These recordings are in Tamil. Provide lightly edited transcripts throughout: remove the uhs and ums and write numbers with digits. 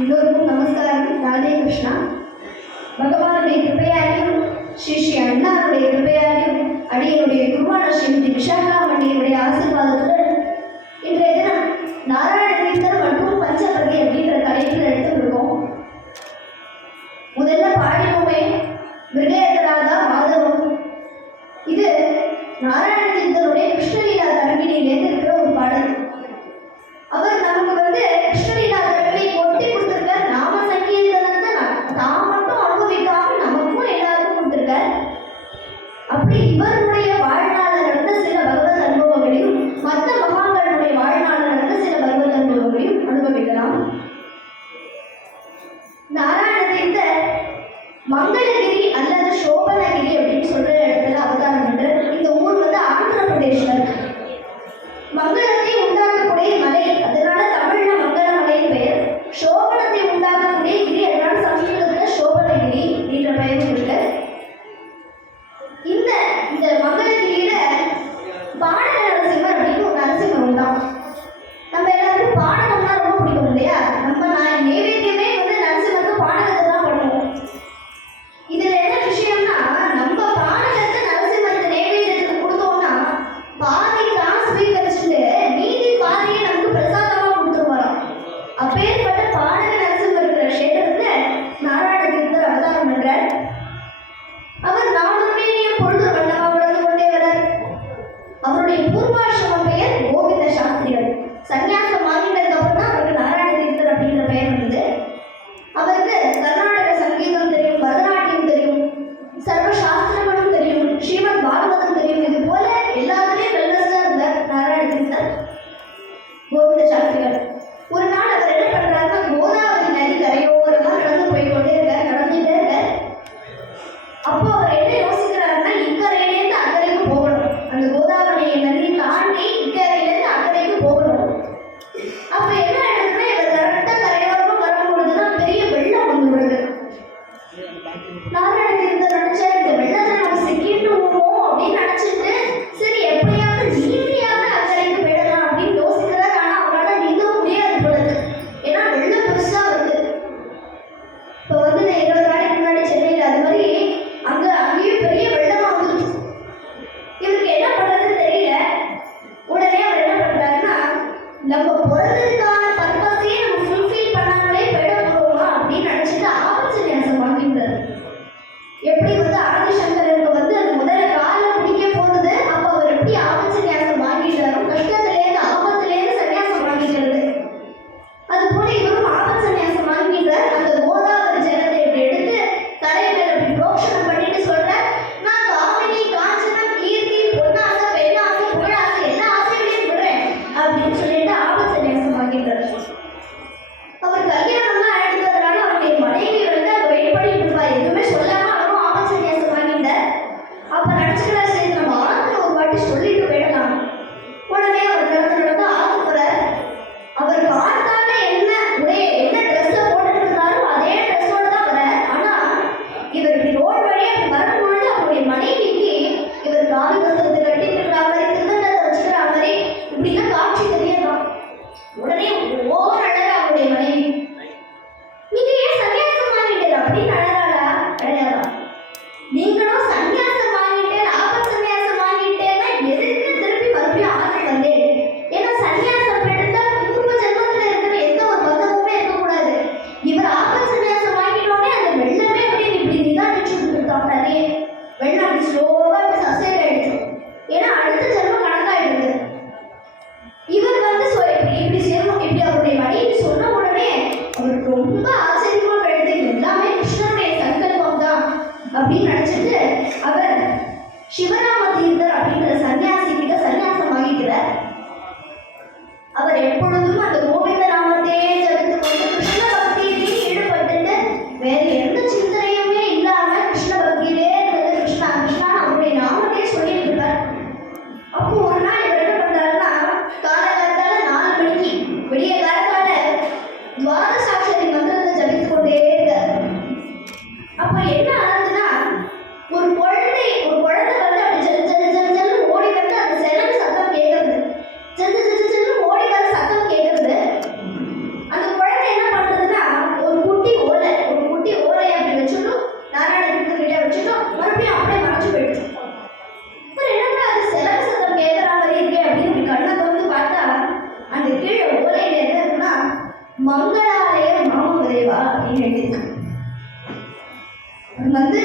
எல்லோருக்கும் நமஸ்காரம். ராதே கிருஷ்ணா. பகவானுடைய கிருபையாலையும் ஸ்ரீ ஸ்ரீ அண்ணாருடைய கிருபையாலையும் அடியனுடைய குருவான ஸ்ரீமதி விஷாகாமணியுடைய ஆசீர்வாதத்துடன் இன்றைய தினம் நாராயண தீர்த்தர் மற்றும் பஞ்சபதி அப்படின்ற தலைப்பில் எடுத்துருக்கோம். முதல்ல பாடினோமே மிருகேதராதா மாதவம். இது நாராயண தீர்த்தருடைய கிருஷ்ணலீலா தரங்கிணியிலேருந்து இருக்கிற ஒரு பாடல். அவர் நமக்கு கிருஷ்ணலீலா தரங்களை கொட்டி கொடுத்துருக்கார். நாம சங்கீதத்தை தான் மட்டும் அனுபவிக்காம நமக்கும் எல்லாருக்கும் கொடுத்துருக்கார். அப்படி இவருடைய வாழ்நாளில் நடந்த சில பகவத் அனுபவங்களையும் மற்ற மகான்களுடைய வாழ்நாளில் நடந்த சில பகவத் அனுபவங்களையும் அனுபவிக்கலாம். நாராயண தீர்த்தர் மங்களகிரி அல்லது சோபனகிரி அப்படின்னு சொல்ற இடத்துல அவதாரம் பண்றார். இந்த ஊர் ஆந்திர பிரதேஷ்ல இருக்கு. மங்களத்தை உண்டாக்கக்கூடிய மலை, அதனால தமிழ்ல மங்கள மலையின் பெயர். சோபனத்தை உண்டாக்கக்கூடிய கிரி, அதனால சமஸ்கிருதத்துல சோபனகிரி என்ற பெயர் இருக்கு. இந்த மங்களகிரியில பாடக நரசிம்மர் அப்படின்னு ஒரு நரசிம்மர் உண்டாம். நம்ம எல்லாருக்கும் பாடகம்னா ரொம்ப பிடிக்கும் இல்லையா? நம்ம நைவேத்தியமே நரசிம்மருக்கு பாடகத்தை தான் பண்ணுவோம். இதுல என்ன விஷயம்னா, நம்ம பாடகத்தை நரசிம்மருக்கு நைவேத்தியத்துக்கு கொடுத்தோம்னா பாதி காசு ஸ்வீகரிச்சுட்டு மீதி பாதியை நமக்கு பிரசாதமா கொடுத்துருவாராம். அப்பேற்பட்ட பாடக நரசிம்மர் இருக்கிற கஷேத்திரத்துல நாராயண தீர்த்தர் அவதாரம் பண்றார். அவர் நாடுமேனியம் பொழுது வண்ணமா வளர்ந்து கொண்டே வரார். அவருடைய பூர்வாசிரம பெயர் கோவிந்த சாஸ்திரிகள். சன்னியாசம் வாங்கினதுக்கு அப்புறம் தான் அவருக்கு நாராயண தீர்த்தர் அப்படின்ற பெயர் வந்தது. அவருக்கு கர்நாடக சங்கீதம் தெரியும், பரதநாட்டியம் தெரியும், சர்வ சாஸ்திரங்களும் தெரியும், ஸ்ரீமத் பாகவதம் தெரியும். இது போல எல்லாத்துலேயும் வெல்வெஸ்டா இருந்தார் நாராயண தீர்த்தர் கோவிந்த சாஸ்திரிகள். ஒரு நாள் அவர் என்ன பண்றாருன்னா, கோதாவரி நதி கரையோரமா நடந்து போய்கொண்டே இருக்கார், நடந்துட்டே இருக்கார். அப்போ அவர் என்ன யோசிக்கிறாருன்னா, இக்கரையிலேருந்து அக்கறைக்கு போகணும். அந்த கோதாவரி நதியை தாண்டி இக்கரையிலேருந்து அக்கறைக்கு போகணும். அப்ப என்ன ஆயிடுதுன்னா, இவர் கரெக்டா கரையோரமா வரும்பொழுதுதான் பெரிய வெள்ளம் வந்து விடுது. நாராயண தீர்த்தர் நினைச்சாரு, இந்த வெள்ளத்தை நம்ம சிக்கிட்டுவோம் அப்படின்னு நினைச்சிட்டு, சரி எப்படியாவது நீந்தியாவது அக்கறைக்கு போயிடலாம் அப்படின்னு யோசிக்கிறார். ஆனா அவரால் நீந்த முடியாது பொழுது, ஏன்னா வெள்ளம் பெருசா வருது. இப்போ நான் 20 நாளைக்கு முன்னாடி சென்னையில் அது மாதிரி அங்கேயும் பெரிய வெள்ளமா வந்துருச்சு. இவருக்கு என்ன பண்றதுன்னு தெரியல. உடனே அவர் என்ன பண்றாருன்னா, நம்ம பிறந்ததுக்கான பர்பஸையே நம்ம ஃபுல்ஃபில் பண்ணாமலே போயிட போறோமா அப்படின்னு நினைச்சிட்டு ஆபத்சன்யாசம் வாங்கிட்டாரு. எப்படி ஆதிசங்கருக்கு அது முதல்ல காலம் பிடிக்க போகுது, அப்போ அவர் எப்படி ஆபத்சன்யாசம் வாங்கிட்டாரோ, கஷ்டத்திலேருந்து ஆபத்திலேருந்து சன்னியாசம் வாங்கிக்கிறது, அது போல இவரும் ஆபத்சன்யாசம் வாங்கிட்டார். அந்த கோதாவரி ஜலத்தை இப்படி எடுத்து தலையில இப்படி புரோக்ஷனம் பண்ணிட்டு சொல்றார், நான் காமினி, காஞ்சனம், கீர்த்தி, பொன்னாசை, பெண்ணாசை, புகழாசை எல்லா ஆசைகளையும் விடுறேன் அப்படின்னு சொல்லிட்டு ஆபத்சன்யாசம் வாங்கிட்டார். அவர் கல்யாணம்லாம் ஆயிடுறதுனால அவருடைய மனைவி அங்க வெயிட் பண்ணிட்டு இருப்பா. எதுவுமே சொல்லாம அவரும் ஆபத்சன்யாசம் வாங்கிட்டார். அப்ப நினைச்சுக்கிறார், சரி நம்ம ஆத்துல ஒரு வாட்டி சொல்லிட்டு போயிடலாம். உடனே அவர் நடந்து ஆத்து போறார். அவர் பார்த்தாலே என்ன ட்ரெஸ்ஸை போட்டுட்டு இருந்தாலும் அதே ட்ரெஸ்ஸோட தான் வரார். ஆனா இவர் இப்படி ரோடு வழியா வரும்பொழுது அவருடைய மனைவிக்கு இவர் காவி வஸ்திரத்தை கட்டிட்டு இருக்கிற மாதிரி, திருநங்கத்தை வச்சுக்கிற மாதிரி இப்படிலாம் காட்சி தெரியலாம். உடனே ஓரளவு அவருடைய மனைவி, நீங்க ஏன் சன்னியாசம் வாங்கிட்டீங்க அப்படின்னு அழகாளா? கிடையாதா? நீங்களும் சன்னியாசம் வாங்கிட்டேன், ஆபத் சன்னியாசம் வாங்கிட்டேன்னா எதுக்கு திருப்பி மறுபடியும் ஆசை வந்தேன்? ஏன்னா சன்னியாசம் எடுத்தா பூர்வ ஜென்மத்துல இருக்கிற எந்த ஒரு பந்தமுமே இருக்கக்கூடாது. இவர் ஆபத் சன்னியாசம் வாங்கிட்டோன்னே அந்த வெள்ளமே அப்படின்னு இப்படி நிதானிச்சு கொடுத்துருக்காங்க. நிறைய வெள்ளம் அப்படி ஸ்லோவா இப்படி சசைட் ஆயிடுச்சு. ஏன்னா அடுத்த ஜென்மம் கணக்காயிடுது. இவர் இப்படி அவருடைய மனைவி சொன்ன உடனே அவருக்கு ரொம்ப ஆச்சரியமா போயிடுது. எல்லாமே கிருஷ்ணனுடைய சங்கல்பம் தான் அப்படின்னு நினைச்சிட்டு அவர் சிவராம தீர்த்தர் அப்படின்ற சன்னியாசி கிட்ட சன்னியாசம் வாங்கிக்கிறார். அவர் எப்பொழுதும் அந்த கோவிந்த நாமத்தையே ஜபித்து கொண்டு கிருஷ்ண பக்தியிலேயே ஈடுபட்டு வேற எந்த சிந்தனையுமே இல்லாம கிருஷ்ண பக்தியிலே கிருஷ்ணா கிருஷ்ணா அவருடைய நாமத்தையே சொல்லிட்டு இருப்பார். அப்போ ஒரு நாள் இவர் என்ன பண்றாருன்னா, காலகாலத்தால 4 மணிக்கு விடிய காலத்தால துவாதசாட்சரி மந்திரத்தை ஜபித்துக் கொண்டே இருக்கார். அப்ப என்ன ஆகுதுன்னா, ஒரு குழந்தை அப்படி ஜல் ஜல் ஜல் ஜல் ஓடி வந்து அந்த செலவு சத்தம் கேட்கறது, ஜல் ஜல் ஜல் ஜல் ஓடி வர சத்தம் கேட்கறது. அந்த குழந்தை என்ன பண்றதுன்னா, மங்களாலய மாமதேவா அப்படின்னு எழுதியிருக்காங்க.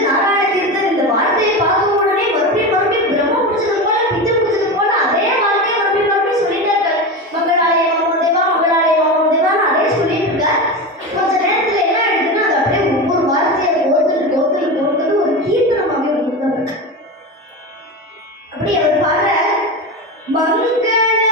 நாராயண தீர்த்தர் இந்த வார்த்தையை பார்த்த உடனே மறுபடியும் மறுபடியும் பிரம்ம முடிச்சது போல பித்து முடிச்சது போல அதே வார்த்தையை மறுபடியும் மறுபடியும் சொல்லிட்டே இருக்காரு. மங்களாலய மாமதேவா மங்களாலய மாமதேவான்னு அதே சொல்லிட்டு இருக்காரு. கொஞ்ச நேரத்துல என்ன ஆயிடுதுன்னா அது அப்படியே ஒவ்வொரு வார்த்தையை கோர்த்துட்டு ஒரு கீர்த்தனமாவே கொடுத்தாரு. அப்படி அவர் பாடுற மங்களாலய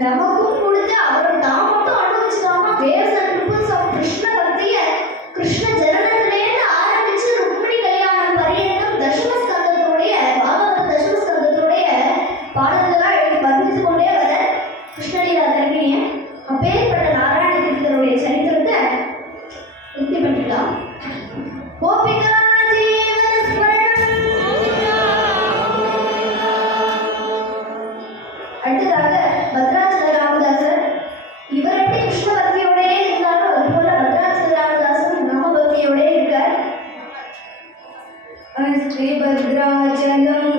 நமக்கும் கொடுத்து அவர் தான் மட்டும் அனுபவிச்சுக்காம வேறு கிருஷ்ண பக்திய கிருஷ்ண ஜனனத்திலேருந்து ஆரம்பிச்சு ருக்மிணி கல்யாணம் பரியந்தம் தசமஸ்கந்தத்துடைய பாகவத தசமஸ்கந்தத்துடைய பாடல்களா எழுதி பதிந்து கொண்டே வர கிருஷ்ணலீலா தரங்கினிய அப்பேற்பட்ட நாராயண தீர்த்தருடைய சரித்திரத்தை உறுதி பண்ணிக்கலாம். கோபிகா அடுத்ததாக பத்ராச்சல ராமதாசர். இவர் எப்படி கிருஷ்ண பக்தியோடயே இருந்தாரோ அது போல பத்ராச்சல ராமதாசர் நாம பக்தியோடயே இருக்கார். ஸ்ரீ பத்ராச்சலம்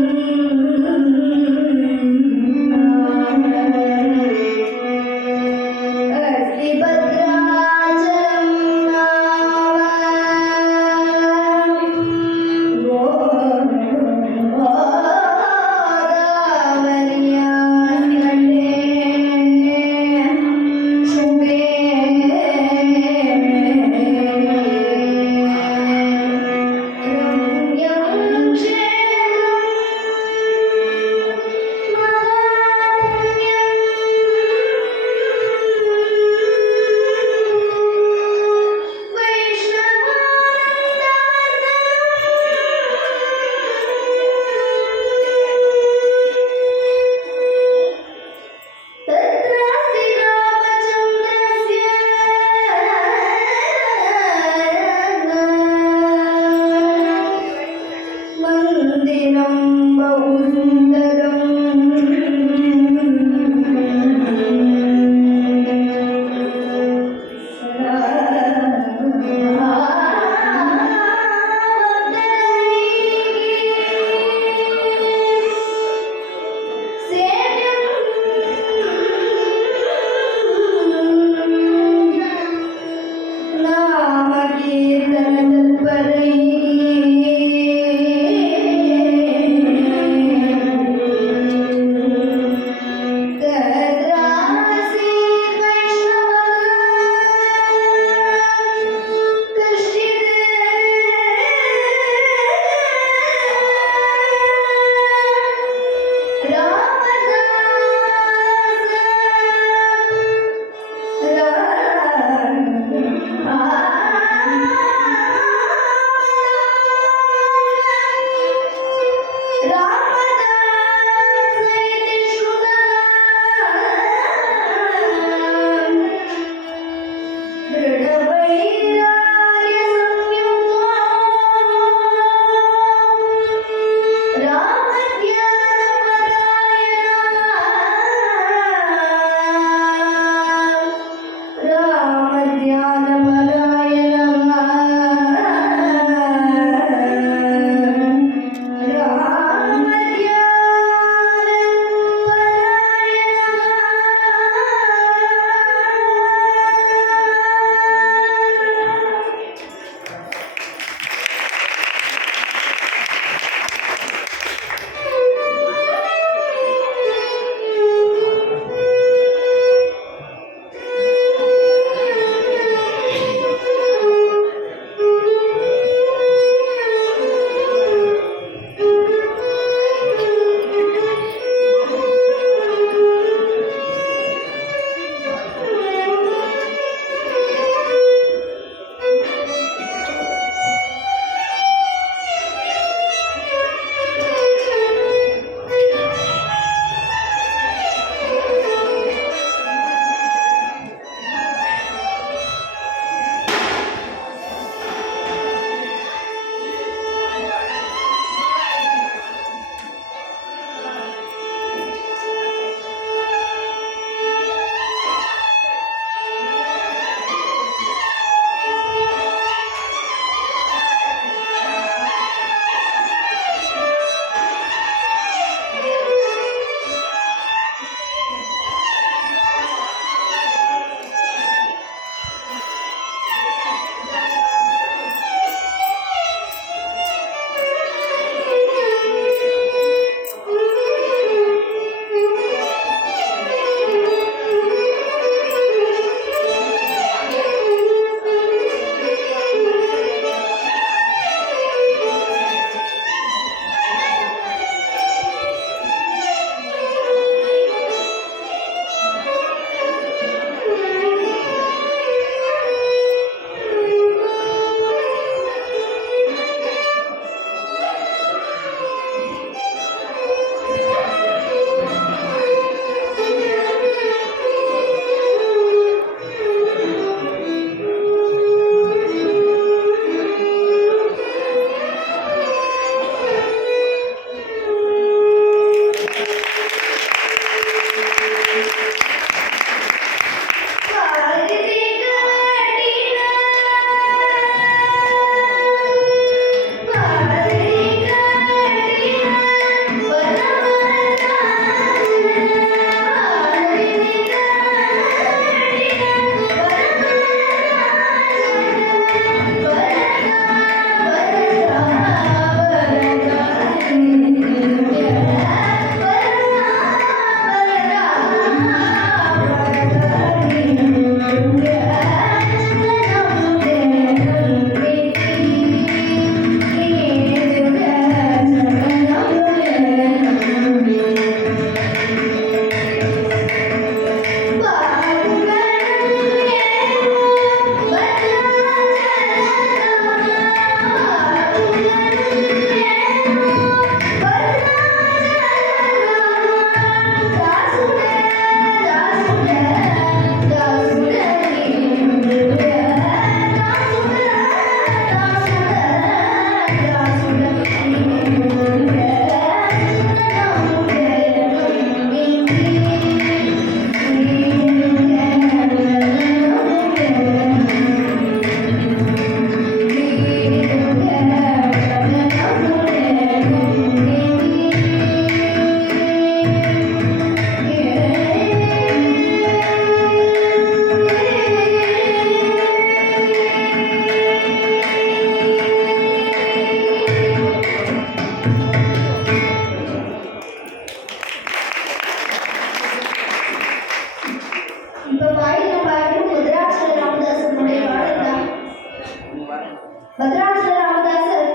பத்ராச்சல ராமதாசர்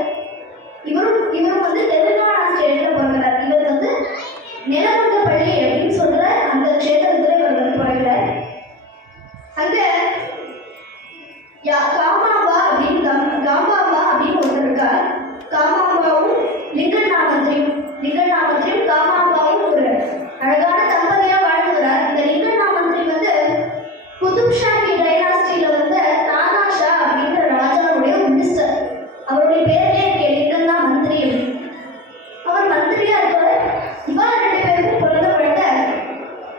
இவரும் வந்து தெலுங்கானா ஸ்டேட்ல பிறக்கிறார். இவர் வந்து நிலமங்கப்பள்ளி அப்படின்னு சொல்ற அந்த க்ஷேத்திரத்துல இவர் வந்து பிறக்கிறார். அங்க குதுப் ஷாஹி டைனாஸ்டியில வந்து தானாஷா அப்படின்ற ராஜாவுடைய மினிஸ்டர். அவருடைய பேர்லயே இருக்கு லிங்கம் தான் மந்திரி. அவர் மந்திரியா இருப்பாரு. இவா ரெண்டு பேருக்கும் பிறந்த குழந்தை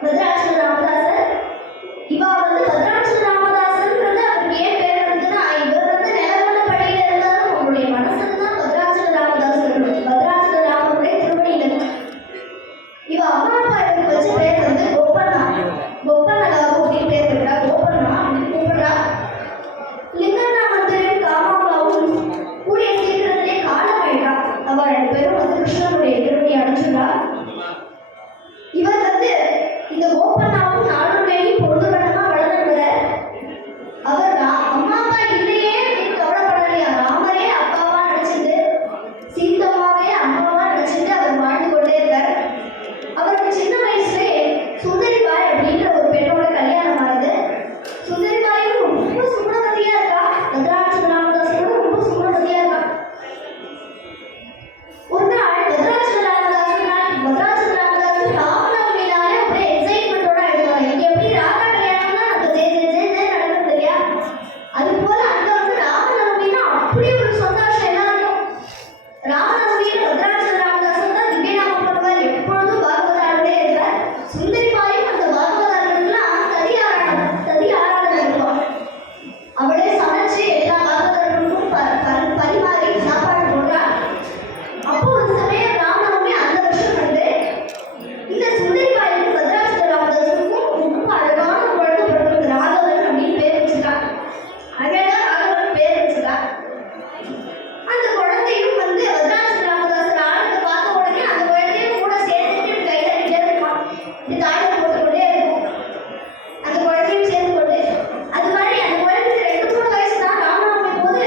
பத்ராச்சல ராமதாசர். இவா வந்து பத்ராச்சல ராமதாசன்றது அவருக்கு ஏன் பேர் வந்ததுன்னா, இவர் வந்து நிலவந்த படையில இருந்தாலும் அவருடைய மனசுல தான் பத்ராச்சல ராமதாசர். பத்ராச்சல ராமனுடைய திருவடியில இவ அம்மா அப்பா எனக்கு வச்ச பேர் வந்து கோப்பண்ணா. கோப்பண்ணகாவு அப்படின்னு பேர் வைக்கிறா. கோப்பண்ணா அப்படின்னு கூப்பிடுறா. லிங்கண்ணா மந்திரியும் காமாவும் கூடிய சீக்கிரத்திலே காலமாயிட்டா. அவ ரெண்டு பேரும் வந்து கிருஷ்ணனுடைய திருவடி அடைஞ்சுடா. இவர் வந்து இந்த கோப்பண்ணாவும் நானும் வேலி பொழுதுபடமா வளர்ந்துடுற. அவர் அம்மா அப்பா இல்லையே அப்படின்னு கவலைப்படலையா. ராமரே அப்பாவா நினைச்சிட்டு சீதமாவே அம்மாவா நினைச்சிட்டு அவர் வாழ்ந்து கொண்டே இருக்கார். அவருக்கு சின்ன வயசுலே சுந்தரிபாய் அப்படின்ற ஒரு பெண்ணோட கல்யாணம் ஆகுது. சுந்தரிபாயும் ரொம்ப சுகுணவதியா இருக்கா. பத்ராச்சல ராமதாசரோட ரொம்ப சுகுணவதியா இருக்கா. ஒரு நாள் பத்ராச்சல ராமதாசன் ராமநவமினாலே அப்படியே எக்ஸைட்மெண்டோட ஆயிடுவாங்க. இங்க எப்படி ராதா கல்யாணம்னா நம்ம ஜே ஜே ஜே ஜே நடக்கிறது இல்லையா, அது போல அங்க வந்து ராமநவமின்னா அப்படி ஒரு சந்தோஷம் எல்லாருக்கும். ராமநவமியில பத்ராச்சல ராமதாசன் தான் திவ்யநாமம் பண்ணுவார். எப்பொழுதும் பாகவதாரோடே இருப்பார். சுந்தரிபாயும் அந்த பாகவதாரர்கள்லாம் ததி ஆராதனை இருப்பாங்க. அவளே சமைச்சு எல்லா பாகவதர்களுக்கும் பரிமாறி சாப்பாடு போடுறா. அப்போ ஒரு சமயம் ராமநவமி அந்த வருஷம் வந்து இந்த சுந்தரிபாய்க்கும் பத்ராச்சல ராமதாசனுக்கும் ரொம்ப அழகான குழந்தை பிறகு ராகவன் அப்படின்னு பேர் வச்சுட்டா. அழகா ராகவன் பேர் வச்சுட்டா. அந்த குழந்தையும் வந்து பத்ராச்சல ராமதாசர் ஆனத்தை பார்த்த உடனே அந்த குழந்தையும் கூட சேர்த்துட்டு கை தட்டிட்டே இருப்பான். இப்படி தாயம் போட்டுக்கொண்டே இருக்கும். அந்த குழந்தையும் சேர்ந்து கொண்டு அது மாதிரி அந்த குழந்தைக்கு 2-3 வயசு தான். ராமநவமி போது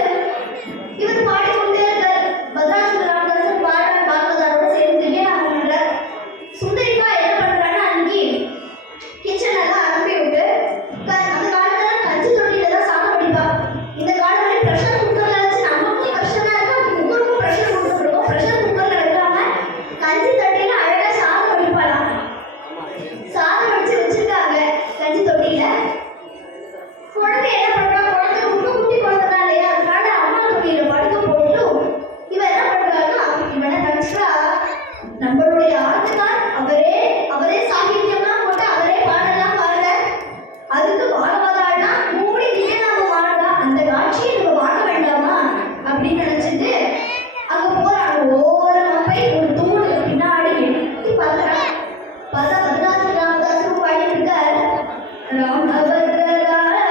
இவர் பாடிக்கொண்டே இருக்கார். பத்ராச்சல ராமதாசன் பாகவதாரோட சேர்ந்து திவ்யநாமம் பண்றார். சுந்தரிபா என்ன பண்றாங்கன்னா, அன்னைக்கு கிச்சன் எல்லாம் அனுப்பி விட்டு அந்த காலத்துல கஞ்சி தொட்டியில தான் சாதம் வடிப்பா. இந்த காலத்துல ப்ரெஷர் குக்கர்ல வச்சு நமக்கும் கஷ்டமா இருக்கு, முகருக்கும் ப்ரெஷர் கொடுத்துருக்கோம். ப்ரெஷர் குக்கர்ல வைக்காம கஞ்சி தட்டியில அழகா சாதம் வடிப்பாளாம். சாதம் வடிச்சு வச்சிருக்காங்க கஞ்சி தொட்டியில. குழந்தை என்ன பண்றா, குழந்தை ரொம்ப குட்டி குழந்தை தான் இல்லையா, அதனால அம்மா தொட்டியில படுக்க போட்டு இவ என்ன பண்றாங்கன்னா, இவனை நினைச்சுக்கா நம்மளுடைய ஆளுநர் அவரே சாகித்யம்லாம் போட்டு அவரே பாடலாம் பாருங்க. அதுக்கு பாகவதாள்னா கூடி திவ்யநாமம் பாடுறா. அந்த காட்சியை நம்ம பார்க்க வேண்டாமா அப்படின்னு நினைச்சிட்டு அங்க போறாங்க. ஓரமா போய் ஒரு தூணுக்கு பின்னாடி எட்டி பார்க்கறா. பார்த்தா பத்ராச்சல ராமதாசரும் பாடிட்டு இருக்கார். ராமபத்ர ராதா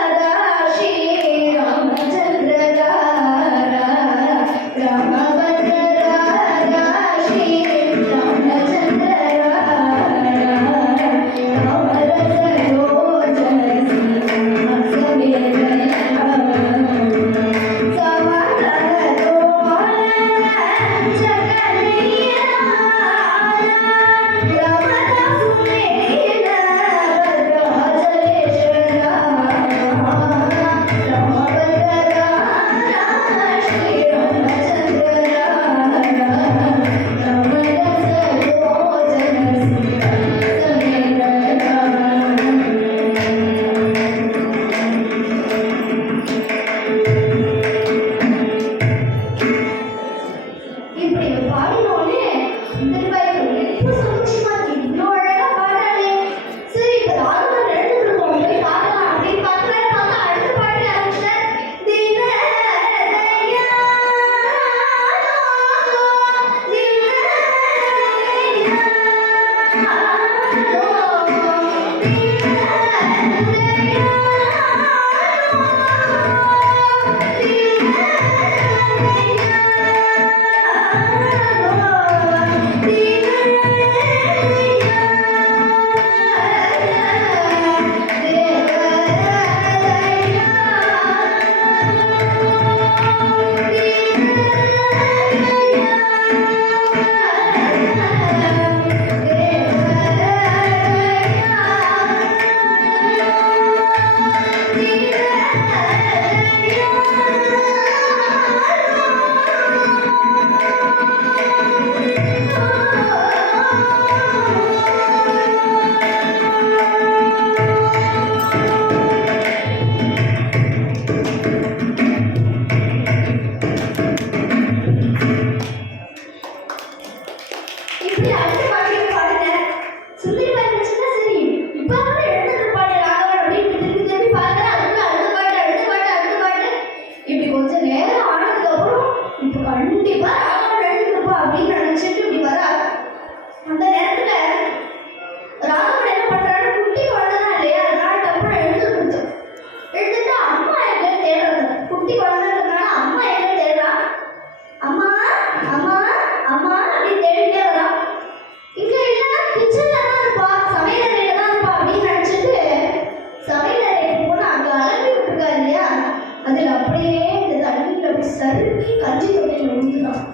சருக்கி கஞ்சி தொட்டியில் ஊற்றிதான்.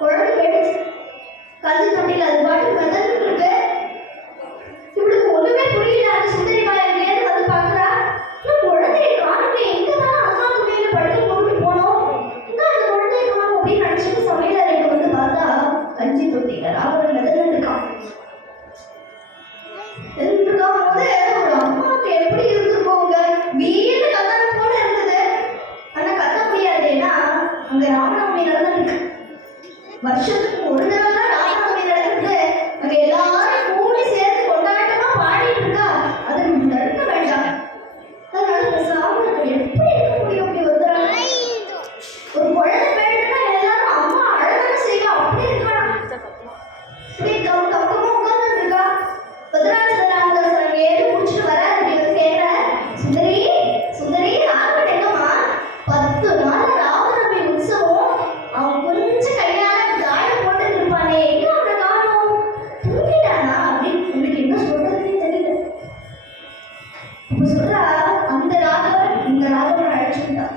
குழந்தை போயிடுச்சு. கஞ்சி தொட்டியில் அது பாட்டு மிதந்துட்டு இருக்கு. இவளுக்கு ஒண்ணுமே புரியல. அந்த சுந்தரி பாய் எங்கேயாவது வந்து பாக்குறா. குழந்தையை காணுமே, எங்கதான் அம்மா துணியில படுத்து போட்டு போனோம், இங்க அந்த குழந்தையை காணும் அப்படின்னு நினைச்சிட்டு சமையல் அறைக்கு வந்து பார்த்தா கஞ்சி தொட்டியில ராவணன் மிதந்துட்டு இருக்கான். போது ஒரு அம்மாவுக்கு எப்படி இருந்திருக்கோங்க, வீட்டு கத்தனம் போல இருந்தது. ஆனா கத்த முடியாது, ஏன்னா அங்க ராமநவமி நடந்துருக்கு. வருஷத்துக்கு ஒரு தடவை தான் ராமநவமி நடக்குது. அங்க எல்லாரும் கூடி சேர்ந்து கொண்டாட்டமா பாடிட்டு இருக்கா. அதை நம்ம தடுக்க வேண்டாம். அதனால இந்த சாமி எப்படி இருக்க முடியும்? அப்படி வந்துடுறாங்க. ஒரு குழந்தை பேருக்குன்னா எல்லாரும் அம்மா அழகான செய்யலாம். அப்படி இருக்கலாம். இப்படி கவனமா உட்கார்ந்துட்டு இருக்கா. பத்ராஜன் ஏறி முடிச்சுட்டு வர கேட்ட, சுந்தரி சுந்தரி ராவணன் எங்கம்மா? 10 நாள் ராமநவமி உற்சவம். அவன் கொஞ்சம் கையால தாயம் போட்டு இருப்பானே, எங்க அவனை காணோம்? தூங்கிட்டானா அப்படின்னு உங்களுக்கு என்ன சொல்றதுன்னு தெரியல. இப்ப சொல்றா, அந்த ராகவன் இந்த ராகவன் அழைச்சுட்டான்,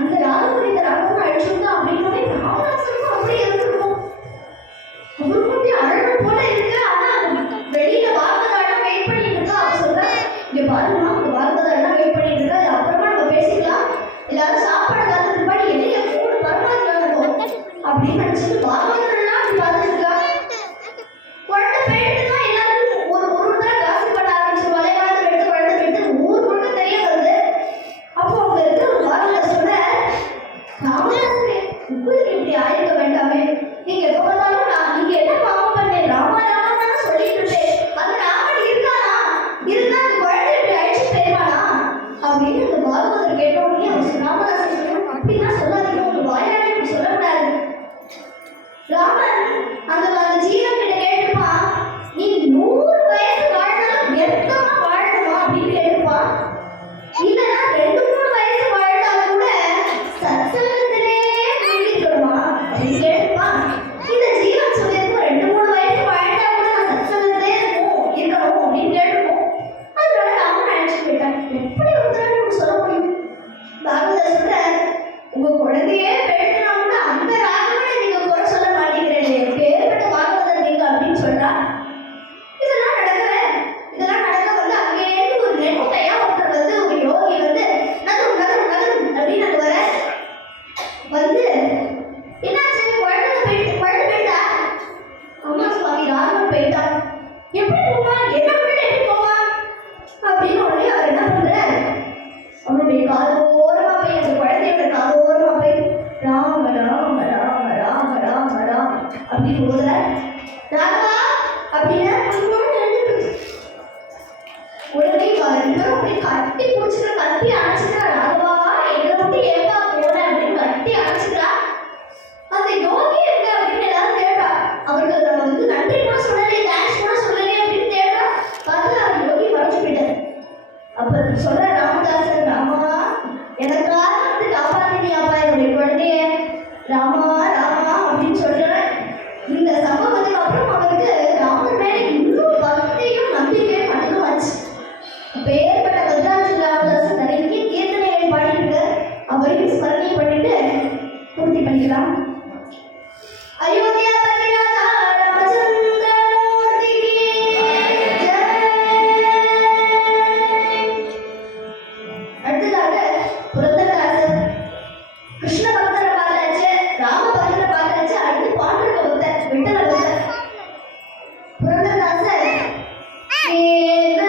அந்த ராகவன் இந்த ராகவன் அழைச்சுட்டான் அப்படின்னு ராமதாசனுக்கும் அப்படியே இருந்திருக்கும். அவருக்கு அப்படியே அழகு போல இருக்கு. ஆனா வெளியில வார்த்தைதான் வெயிட் பண்ணிட்டு இருக்கா. அவ சொல்ற, இங்க பாருமா, அந்த வார்த்தைதான் வெயிட் பண்ணிட்டு இருக்கா, அது அப்புறமா நம்ம பேசிக்கலாம், எல்லாரும் சாப்பாடு காத்துட்டு இருப்பாடி, எதைய மூணு பரமாதிரி இருக்கும் அப்படின்னு நினைச்சிட்டு வார்த்தைலாம் அப்படி பார்த்துட்டு இருக்கா. குழந்தை போயிட்டு தான் எல்லாரும் ஒரு தான் காசு பண்ண ஆரம்பிச்சு வளைவாத எடுத்து குழந்தை போயிட்டு ஊர் முழுக்க தெரிய வருது. அப்போ அவங்க இருக்கிற ஒரு வார்த்தை சொல்ற, ராமதாசரே உங்களுக்கு இப்படி ஆயிருக்க வேண்டாமே, நீங்க எப்ப பார்த்தாலும் நீங்க என்ன பாவம் பண்ணேன், ராமா ராமா தானே சொல்லிட்டு இருப்பேன், அந்த ராமன் இருக்கானா, இருந்தா அந்த குழந்தை இப்படி அழிச்சு போயிருவானா அப்படின்னு அந்த பாகவதர் கேட்ட உடனே அவர் ராமதாசன் சொல்லுவாங்க, அப்படிலாம் சொல்லாதீங்க, உங்க வாயாலே இப்படி சொல்லக்கூடாது. ராமன் அந்த ஜீவன் கிட்ட கேட்டுப்பான், நீ 100 வயசு வாழ்ந்தாலும் எத்தமா வாழணுமா அப்படின்னு கேட்டுப்பான். இல்லைன்னா 2-3 வயசு வாழ்ந்தா கூட சத்சங்கத்திலே இருக்கணுமா அப்படின்னு கேட்டுப்பான். இந்த ஜீவன் சொல்லியிருக்கும் 2-3 வயசு வாழ்ந்தா கூட நான் சத்சங்கத்திலே இருக்கணும் அப்படின்னு கேட்டுப்போம். அதனால ராமன் அழைச்சு போயிட்டான். எப்படி ஒருத்தராக சொல்ல முடியும்? பாகவதர் சொல்ற, உங்க குழந்தையே பெழுத்தினா கூட அந்த ராகவனை நீங்க குறை சொல்ல மாட்டேங்கிறீங்க, பேர்பட்ட பாகவதர் நீங்க அப்படின்னு சொல்றா. இதெல்லாம் நடக்க வந்து அங்கேயிருந்து ஒரு நெட்டையா ஒருத்தர் வந்து ஒரு யோகி வந்து நகரும் நகரும் நகரும் அப்படின்னு அங்க வர வந்து, என்னாச்சு? குழந்தை போயிட்டா? அம்மா சுவாமி ராகவன் போயிட்டா. எப்படி போவா? என்ன பண்ணிட்டு எப்படி போவா அப்படின்னு உடனே அவர் என்ன பண்றாரு, அவருடைய காதோரமா போய் அந்த குழந்தையோட காதோரமா போய் ராம ராம ராம ராம ராம ராம அப்படின்னு போதுற ராகவா அப்படின்னு உடனே அப்படி கட்டி பிடிச்சிக்கிற, கட்டி அணைச்சிக்கிறா. ராகவா எங்களை விட்டு ஏப்பா போன அப்படின்னு கட்டி அணைச்சிக்கிறா. அந்த யோகி எங்க அப்படின்னு எல்லாரும் தேடுறா. அவருக்கு நம்ம வந்து நன்றி கூட சொல்லலையே, தேங்க்ஸ் கூட சொல்லலையே அப்படின்னு தேடுறா. பார்த்து அவர் யோகி மறைச்சு போயிட்டார். அப்ப சொல்ற ராமதாசன், ராமா எனக்காக வந்து காப்பாத்தினியாப்பா என்னுடைய குழந்தைய, ராமா ராமா அப்படின்னு சொல்ற. இந்த சம்பவத்துக்கு அப்புறம் அவருக்கு ராமர் மேல இன்னும் பக்தியும் நம்பிக்கையும் அதிகமாச்சு. பேர்பட்ட பத்ராஜன் ராமதாசன் நிறைய கீர்த்தனைகள் பாடிட்டு அவரையும் ஸ்மரணை பண்ணிட்டு பூர்த்தி பண்ணிக்கலாம். அயோத்தியா பதிராஜா ராமச்சந்திரமூர்த்திக்கு ஜெய். அடுத்ததாக புரந்தரதாசர் கிருஷ்ண பக்தரை பார்த்தாச்சு, ராம பக்தரை பார்த்தாச்சு, அடுத்து பாண்டரங்க பக்தர் விட்டல பக்தர். புரந்தரதாசர் ஏதோ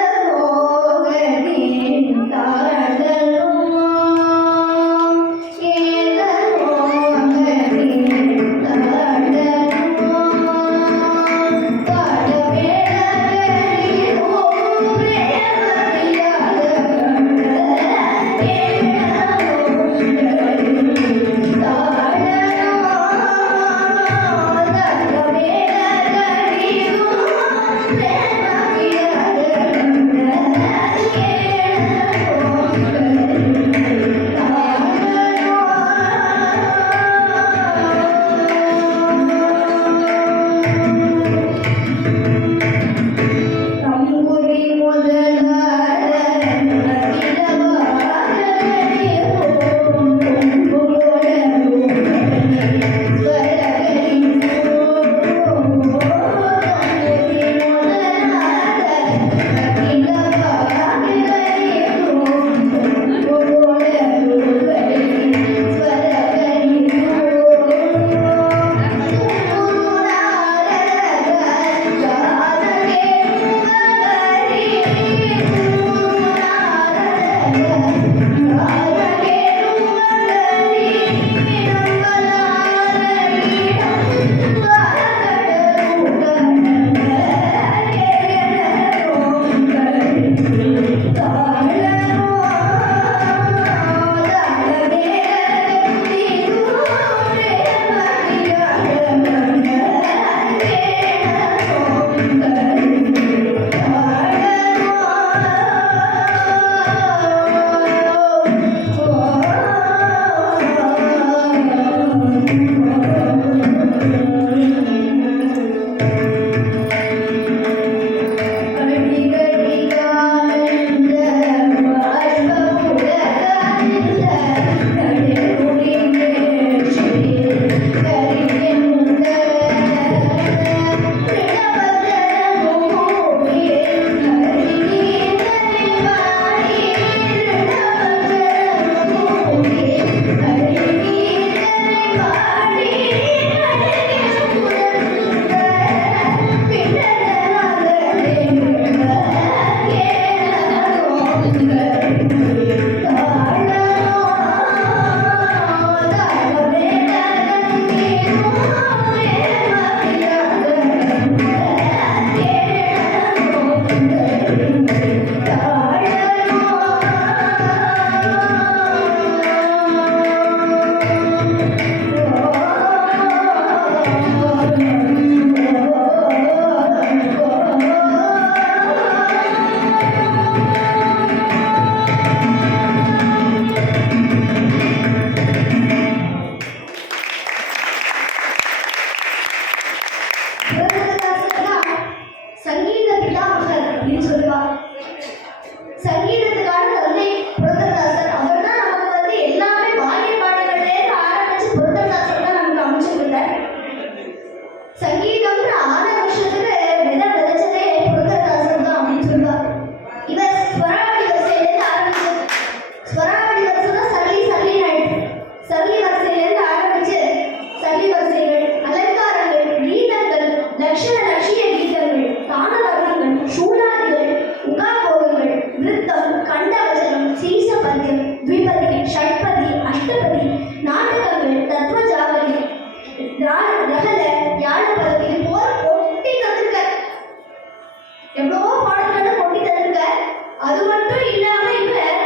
மட்டும் இல்லாம இவர்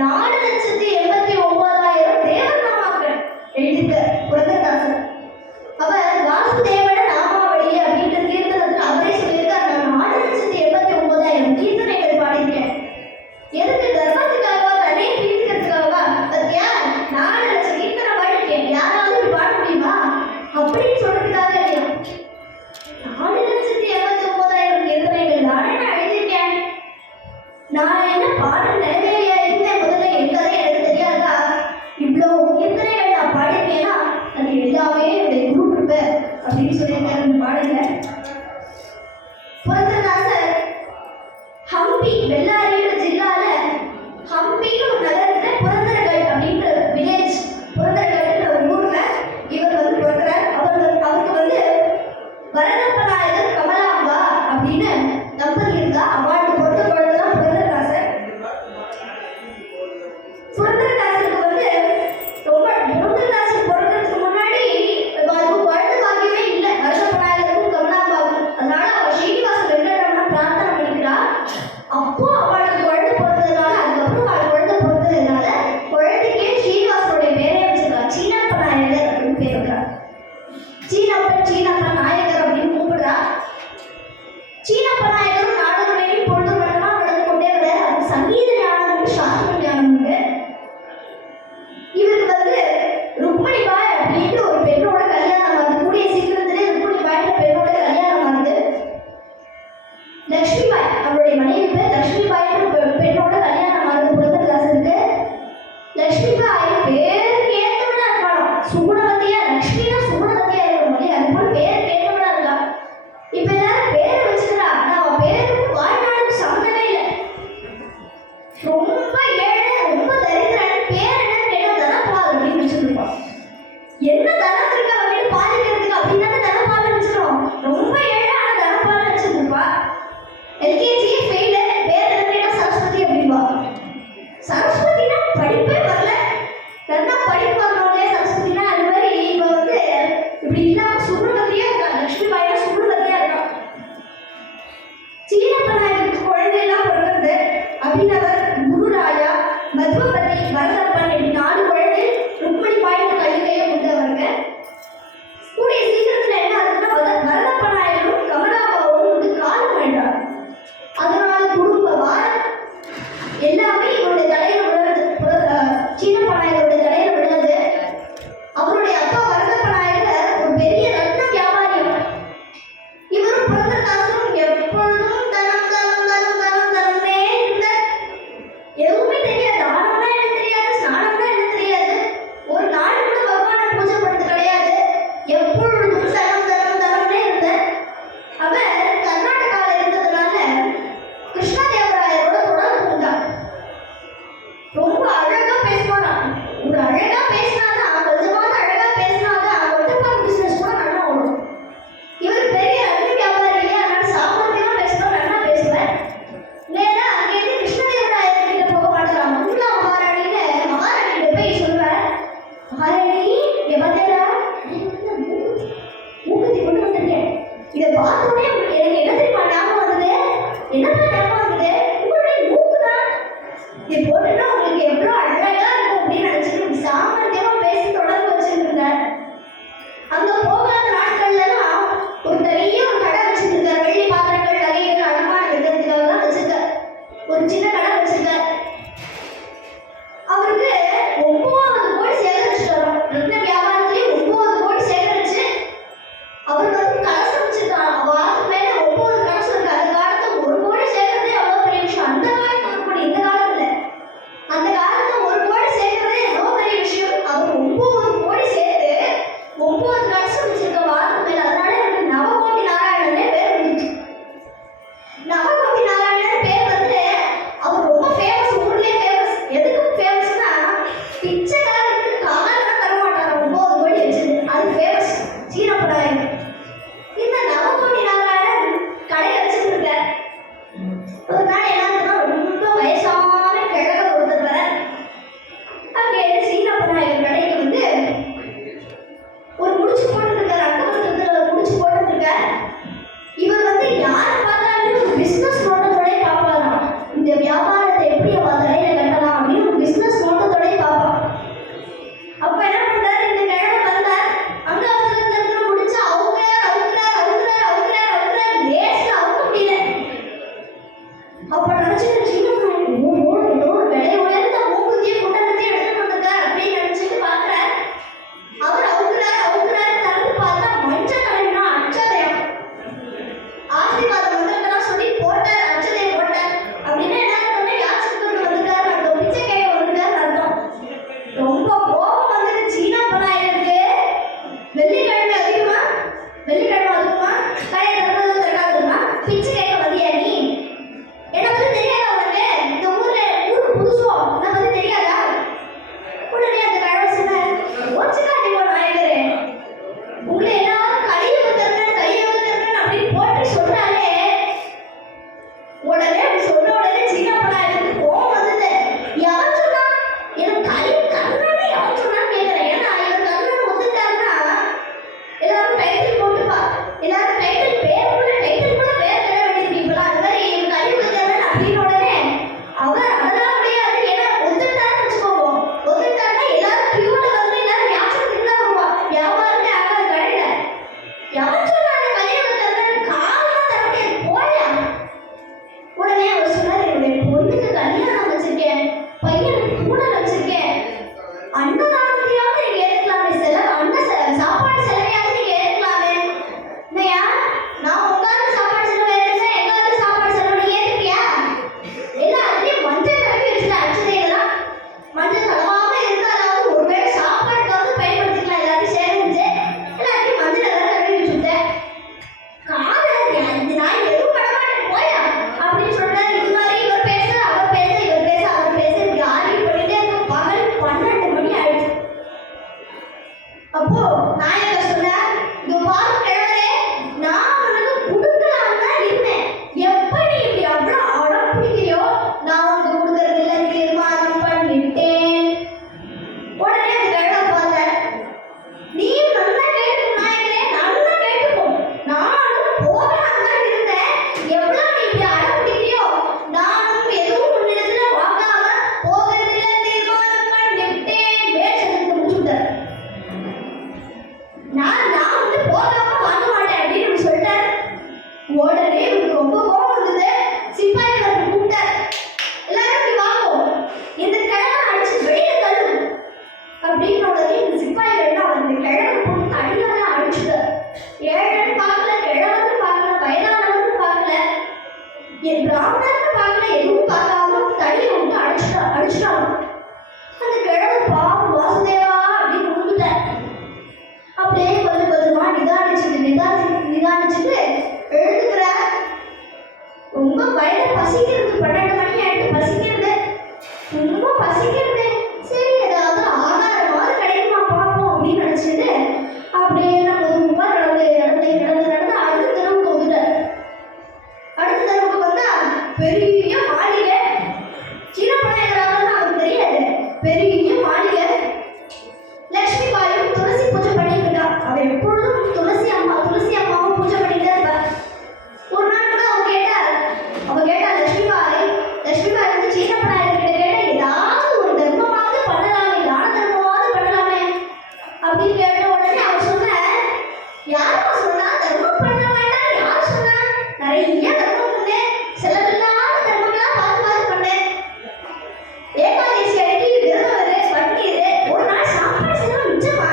4,89,000 தேவநாமாக்கள் எழுதியிருக்க புரந்தரதாசர். அவர் வாசுதேவன நாமாவளி அப்படின்ற கீர்த்தனத்தில் அவரே சொல்லியிருக்கார், நான் 4,89,000 கீர்த்தனைகள் பாடியிருக்கேன். எதுக்கு? தர்மத்துக்காகவா? தன்னை பீடிக்கிறதுக்காகவா? பத்தியா 4,00,000 கீர்த்தனை பாடியிருக்கேன், யாராவது இப்படி பாட முடியுமா அப்படின்னு சொல்றதுக்காக இல்லையா? 4,89,000 கீர்த்தனைகள் தானே நான் எழுதியிருக்கேன். நான் என்ன பாடல் நிறைவேறியா இருந்தேன் முதல்ல என்பதே எனக்கு தெரியாதா? இவ்வளவு கீர்த்தனைகள் நான் பாடிருக்கேன்னா அது எல்லாமே என்னுடைய குரு கிருபை அப்படின்னு சொல்லியிருக்காரு இந்த பாடல்ல. புரந்தரதாசர் ஹம்பி, பெல்லாரியோட ஜில்லால ஹம்பின்னு ஒரு நகரத்துல புரந்தரகட் அப்படின்ற வில்லேஜ், புரந்தரகட்ன்ற ஒரு ஊர்ல இவர் வந்து பிறக்கிறார். அவருக்கு வந்து வரதப்ப நாயகர் கமலாம்பா அப்படின்னு தம்பதி இருந்தா. அவளுக்கு பொறுத்த குழந்தைதான் புரந்தரதாசர். புரந்தரதாசருக்கு வந்து புரந்தரதாசர் பிறக்கிறதுக்கு முன்னாடி குழந்தை பாக்கியமே இல்லை வரதப்ப நாயகருக்கும் கமலாம்பாவுக்கும். அதனால அவள் ஸ்ரீனிவாச வெங்கடரமண பிரார்த்தனை பண்ணிக்கிறா. அப்போ அவளுக்கு குழந்தை பிறந்ததுனால, அதுக்கப்புறம் அவள் குழந்தை பிறந்ததுனால குழந்தைக்கே ஸ்ரீனிவாசனுடைய பேரே வச்சிருக்கா. சீனப்ப நாயகர் அப்படின்னு பேர் இருக்கா. சீனப்ப நாயகர் அப்படின்னு கூப்பிடுறா. சீனப்ப நாயகரும் நாடகமேனி பொழுது மண்டலமா வளர்ந்து கொண்டே வர. அது சங்கீத ஞானம், சாஸ்திர ஞானம் உண்டு. இவருக்கு வந்து ருக்மணிபாய் அப்படின்ட்டு ஒரு பெண்ணோட கல்யாணம் வந்து கூடிய சீக்கிரத்திலே ருக்மணிபாய்ன்ற பெண்ணோட கல்யாணம் வந்து லட்சுமிபாய், அவருடைய மனைவி பேர் லட்சுமிபாய்ன்ற பெண்ணோட கல்யாணம் வந்து புரந்தரதாசருக்கு. லட்சுமிபாய் பேருக்கு ஏற்றவனா இருக்கானோ, சுகுணவதியா, லட்சுமினா சுகுணவதியா இருக்கணும் இல்லையா, அது போல பேருக்கு ஏற்றவனா இருக்கா. இப்ப எல்லாரும் பேரை வச்சுக்கிறா, ஆனா அவன் பேருக்கும் வாழ்நாளுக்கு சம்மந்தமே இல்லை. ரொம்ப ஏழை, ரொம்ப தரித்திரன், பேர் என்னன்னு கேட்டா தனபால் அப்படின்னு வச்சுருப்பான். என்ன தனம் இருக்கு அப்படின்னு பாதிக்கிறதுக்கு அப்படின்னு தானே தனபால் வச்சிருக்கோம். ரொம்ப ஏழை ஆனா தனபால் வச்சிருப்பா. எல்கேஜியே ஃபெயிலு, பேர் என்னன்னு கேட்டா சரஸ்வதி அப்படின்பா. சரஸ்வதினா படிப்பே வரல, நல்லா படிப்பு வரணும்லே சரஸ்வதினா. அது மாதிரி இப்போ வந்து இப்படி இல்லாம சுகுணவதியா இருக்கா. லட்சுமி பாயா சுகுணவதியா இருக்கா. சீனப்ப நாயகருக்கு குழந்தையெல்லாம் பிறந்தது. அபிநவர், குருராஜா, மத்வபதி, வரதப்பன் இப்படி 4 குழந்தை ருக்மணிபாய்ன்ற கையிலேயே உண்டவங்க. கூடிய சீக்கிரத்துல என்ன ஆகுதுன்னா வரதப்ப நாயகரும் கமலாபாவும் வந்து காலம் வேண்டாம். அதனால குடும்ப வாரம் எல்லாமே இவருடைய தலையில விழுது. சீனப்ப நாயகருடைய தலையில விழுது. அவருடைய அப்பா வரதப்ப நாயகர் ஒரு பெரிய ரத்ன வியாபாரி. இவரும் புரந்தரதாசரும் எப்பொழுதும் தனம் தனம் தனம் தனம் தனமே இருந்தார். எதுவுமே தெரியாது, ஆனம்னா என்ன தெரியாது, ஸ்நானம்னா என்ன தெரியாது, ஒரு நாள் கூட பகவானை பூஜை பண்ணது கிடையாது. எப்பொழுதும் தனம் தனம் தனம்னே இருந்தார். அவர் கர்நாடகால இருந்ததுனால கிருஷ்ணதேவராயரோட தொடர்பு உண்டார். ரொம்ப அழகா பேசுவானா. ஒரு அழகா பேசினாதான், கொஞ்சமாவது அழகா பேசினாதான் ஒட்டப்பாக்கு பிசினஸ் கூட நல்லா ஓடும். இவர் பெரிய ரத்ன வியாபாரி இல்லையா, அதனால சாமர்த்தியமா பேசுவார், நல்லா பேசுவார். நேரா அங்கேயிருந்து கிருஷ்ணதேவராயர் கிட்ட போக மாட்டாரா. மங்களா மகாராணின்னு மகாராணிகிட்ட போய் சொல்வார், மகாராணி எவதேடா மூக்குத்தி கொண்டு வந்திருக்கேன். இதை பார்த்தோன்னே எனக்கு என்ன தெரியுமா ஞாபகம் வந்தது? என்னப்பா ஞாபகம் வந்தது? உங்களுடைய மூக்கு தான். இதை போட்டுட்டா உங்களுக்கு எவ்வளோ அழகா இருக்கும் அப்படின்னு நினைச்சிட்டு சாமர்த்தியமா பேசி தொடர்பு வச்சுட்டு இருந்தார். அங்க போகாத நாட்கள்லாம் ஒரு பெரிய ஒரு கடை வச்சிருக்கார். வெள்ளி பாத்திரங்கள், நகைகள், அடமான வைக்கிறதுக்காக தான் வச்சிருக்கார். ஒரு சின்ன கடை வச்சிருக்கார். அவருக்கு 9 கோடி சேகரிச்சுட்டு வரோம். ரத்ன வியாபாரத்திலேயே 9 கோடி சேகரிச்சு அவர் வந்து கலசம் வச்சிருக்காங்க. வாக்கு மேல 9 கலசம் இருக்கு. அந்த காலத்துல 1 கோடி சேர்க்கறதே எவ்வளவு பெரிய விஷயம். அந்த காலத்துல 1 கோடி, இந்த காலத்துல அந்த காலத்துல 1 கோடி சேர்க்கறதே எவ்வளவு பெரிய விஷயம். அவர் 9 கோடி சேர்த்து பெரிய மாளிகை. லட்சுமி பாயும் துளசி பூஜை பண்ணிட்டு இருக்கா. அவ எப்பொழுதும் துளசி அம்மாவும் பூஜை பண்ணிட்டு இருப்பா. ஒரு நாள் கூட அவ கேட்டா லட்சுமி பாய் வந்து சீன பநாயகர் கிட்ட கேட்டா ஏதாவது ஒரு தர்மமாவது பண்ணலாமே, தான தர்மமாவது பண்ணலாமே அப்படின்னு கேட்ட உடனே அவர் சொன்ன, யாருமா சொன்னா தர்மம் பண்ண வேண்டாம், யார் சொன்னா? நிறைய தர்மம் பண்ணேன், செலவில்லாத தர்மங்களா பார்த்து பண்ணேன். ஏகாதசி அன்னைக்கு விரதம் பன்னீர் ஒரு நாள் சாப்பாடு செலவு மிச்சமா,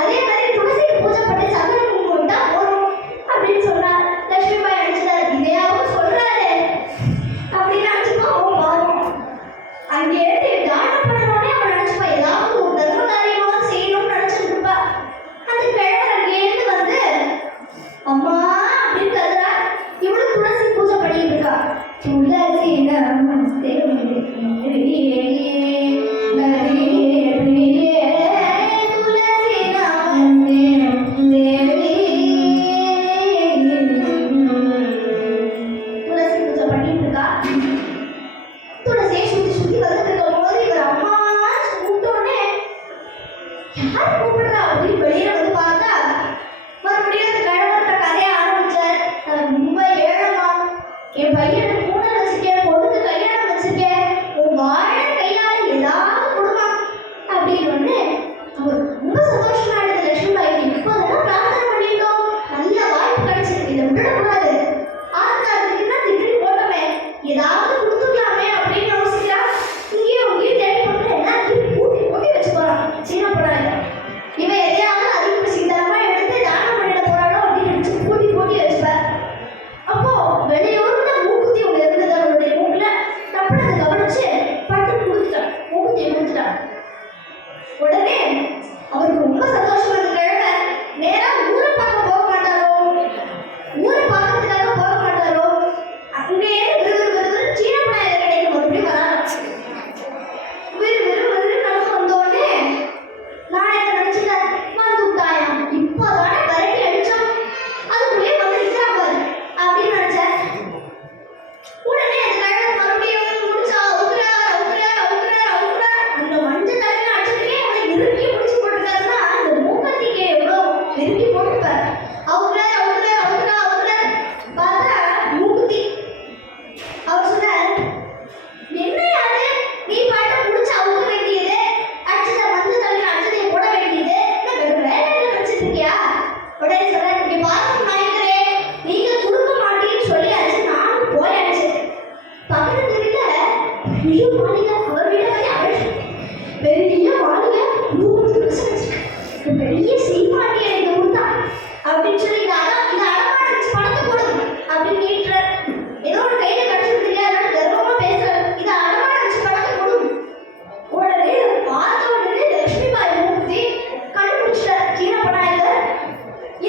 அதே மாதிரி துளசிக்கு பூஜை பண்ணி சந்தனம் குங்குமம் தான் போறோம் அப்படின்னு சொன்னார். லட்சுமி பாய் நினைச்சார், இதையாவும் சொல்றாரு அப்படின்னு நினைச்சுப்பா. அவன் பாவம் அங்கே தானம் பண்ணணும்னே அவன் நினைச்சுப்பா, ஏதாவது ஒரு தர்ம காரியமாவது செய்யணும்னு நினைச்சிட்டு இருப்பா. அந்த கிழவர் அங்கேருந்து வந்து அம்மா அப்படின்னு கத்துறா. இவளும் துளசி பூஜை பண்ணிட்டு இருக்கா. துளசி நமஸ்தே என் பையனுக்கு பூனை வச்சிருக்கேன், பொண்ணுக்கு கல்யாணம் வச்சிருக்கேன், உன் வாழ கையால ஏதாவது கொடுமா அப்படின்னு அவர் ரொம்ப சந்தோஷமா எடுத்த லட்சுமி பாய்க்கு இப்போதெல்லாம் பிரார்த்தனை பண்ணிட்டோம், நல்ல வாய்ப்பு கிடைச்சிருக்கு, இதை விடக்கூடாது, ஆத்துக்காரத்துக்குன்னா திட்டி போட்டோமே, ஏதாவது கொடுத்துக்கலாமே அப்படின்னு யோசிக்கிறா. இங்கேயும் தேடி போட்டு எல்லாத்தையும் பூட்டி வச்சு போறான். சின்ன போறாங்க இவன் எதையாவது அதிக சீக்கிரமா எடுத்து தானம் பண்ணிட போறாளோ அப்படின்னு நினைச்சு பூட்டி வச்சுப்பார். அப்போ வெளியூர்ல மூக்குத்தி ஒண்ணு இருந்தது அவருடைய மூக்குல. தப்புன்னு அதை கவனிச்சு பட்டு கொடுத்துட்டான், மூக்குத்தியை கொடுத்துட்டான். உடனே அவருக்கு ரொம்ப சந்தோஷமா இருந்த கிழமை நேரா ஊரை பார்க்க போக மாட்டாரோ, ஊரை பார்க்கறதுக்காக போக மாட்டாரோ, அங்கேயே சீன பநாயகர் கடைக்கு மறுபடியும் வராங்க. நமக்கு வந்தோடனே நான் என்ன நினைச்சுட்டேன், வந்து விட்டாயாம், இப்போதானே விரட்டி அடிச்சோம், அதுக்குள்ளேயே வந்து நிற்கிறாங்க அப்படின்னு நினைச்சேன். உடனே அந்த கழகம் மறுபடியும் முடிச்சா அந்த மஞ்சள் தலையில அடிச்சதுக்கே அவனை இறுக்கி முடிச்சு போட்டுருக்காருன்னா அந்த மூக்கத்திக்கு எவ்வளோ இறுக்கி போட்டுருப்பாரு. பார்த்தா மூக்குத்தி. அவர் சொன்னார், என்ன யாரு நீ பாட்ட முடிச்சு அவுக்க வேண்டியது, அடிச்சத மஞ்சள் தலையில அடிச்சதை போட வேண்டியது, வேலையில வச்சுட்டு இருக்கியா? உடனே சொல்றாரு, இங்க பாருங்க நாயகரே, நீங்க கொடுக்க மாட்டேன்னு சொல்லியாச்சு, நானும் போயாச்சு. பக்கத்து தெருல பெரிய மாளிகை, அவர் வீட மாதிரி அவள் பெரிய மாளிகை, பெரிய சீமாட்டி எனக்கு கொடுத்தா அப்படின்னு சொல்லி இதை அடமான வச்சு பணத்தை போடும் அப்படின்னு நீட்டுற ஏதோ ஒரு கையில கடிச்சது தெரியாத கர்வமா பேசுறாரு. இதை அடமான வச்சு பணத்தை போடும். உடனே பார்த்த உடனே லட்சுமி பாய் மூக்குத்தி கண்டுபிடிச்சிட்டார் சீன பநாயகர்.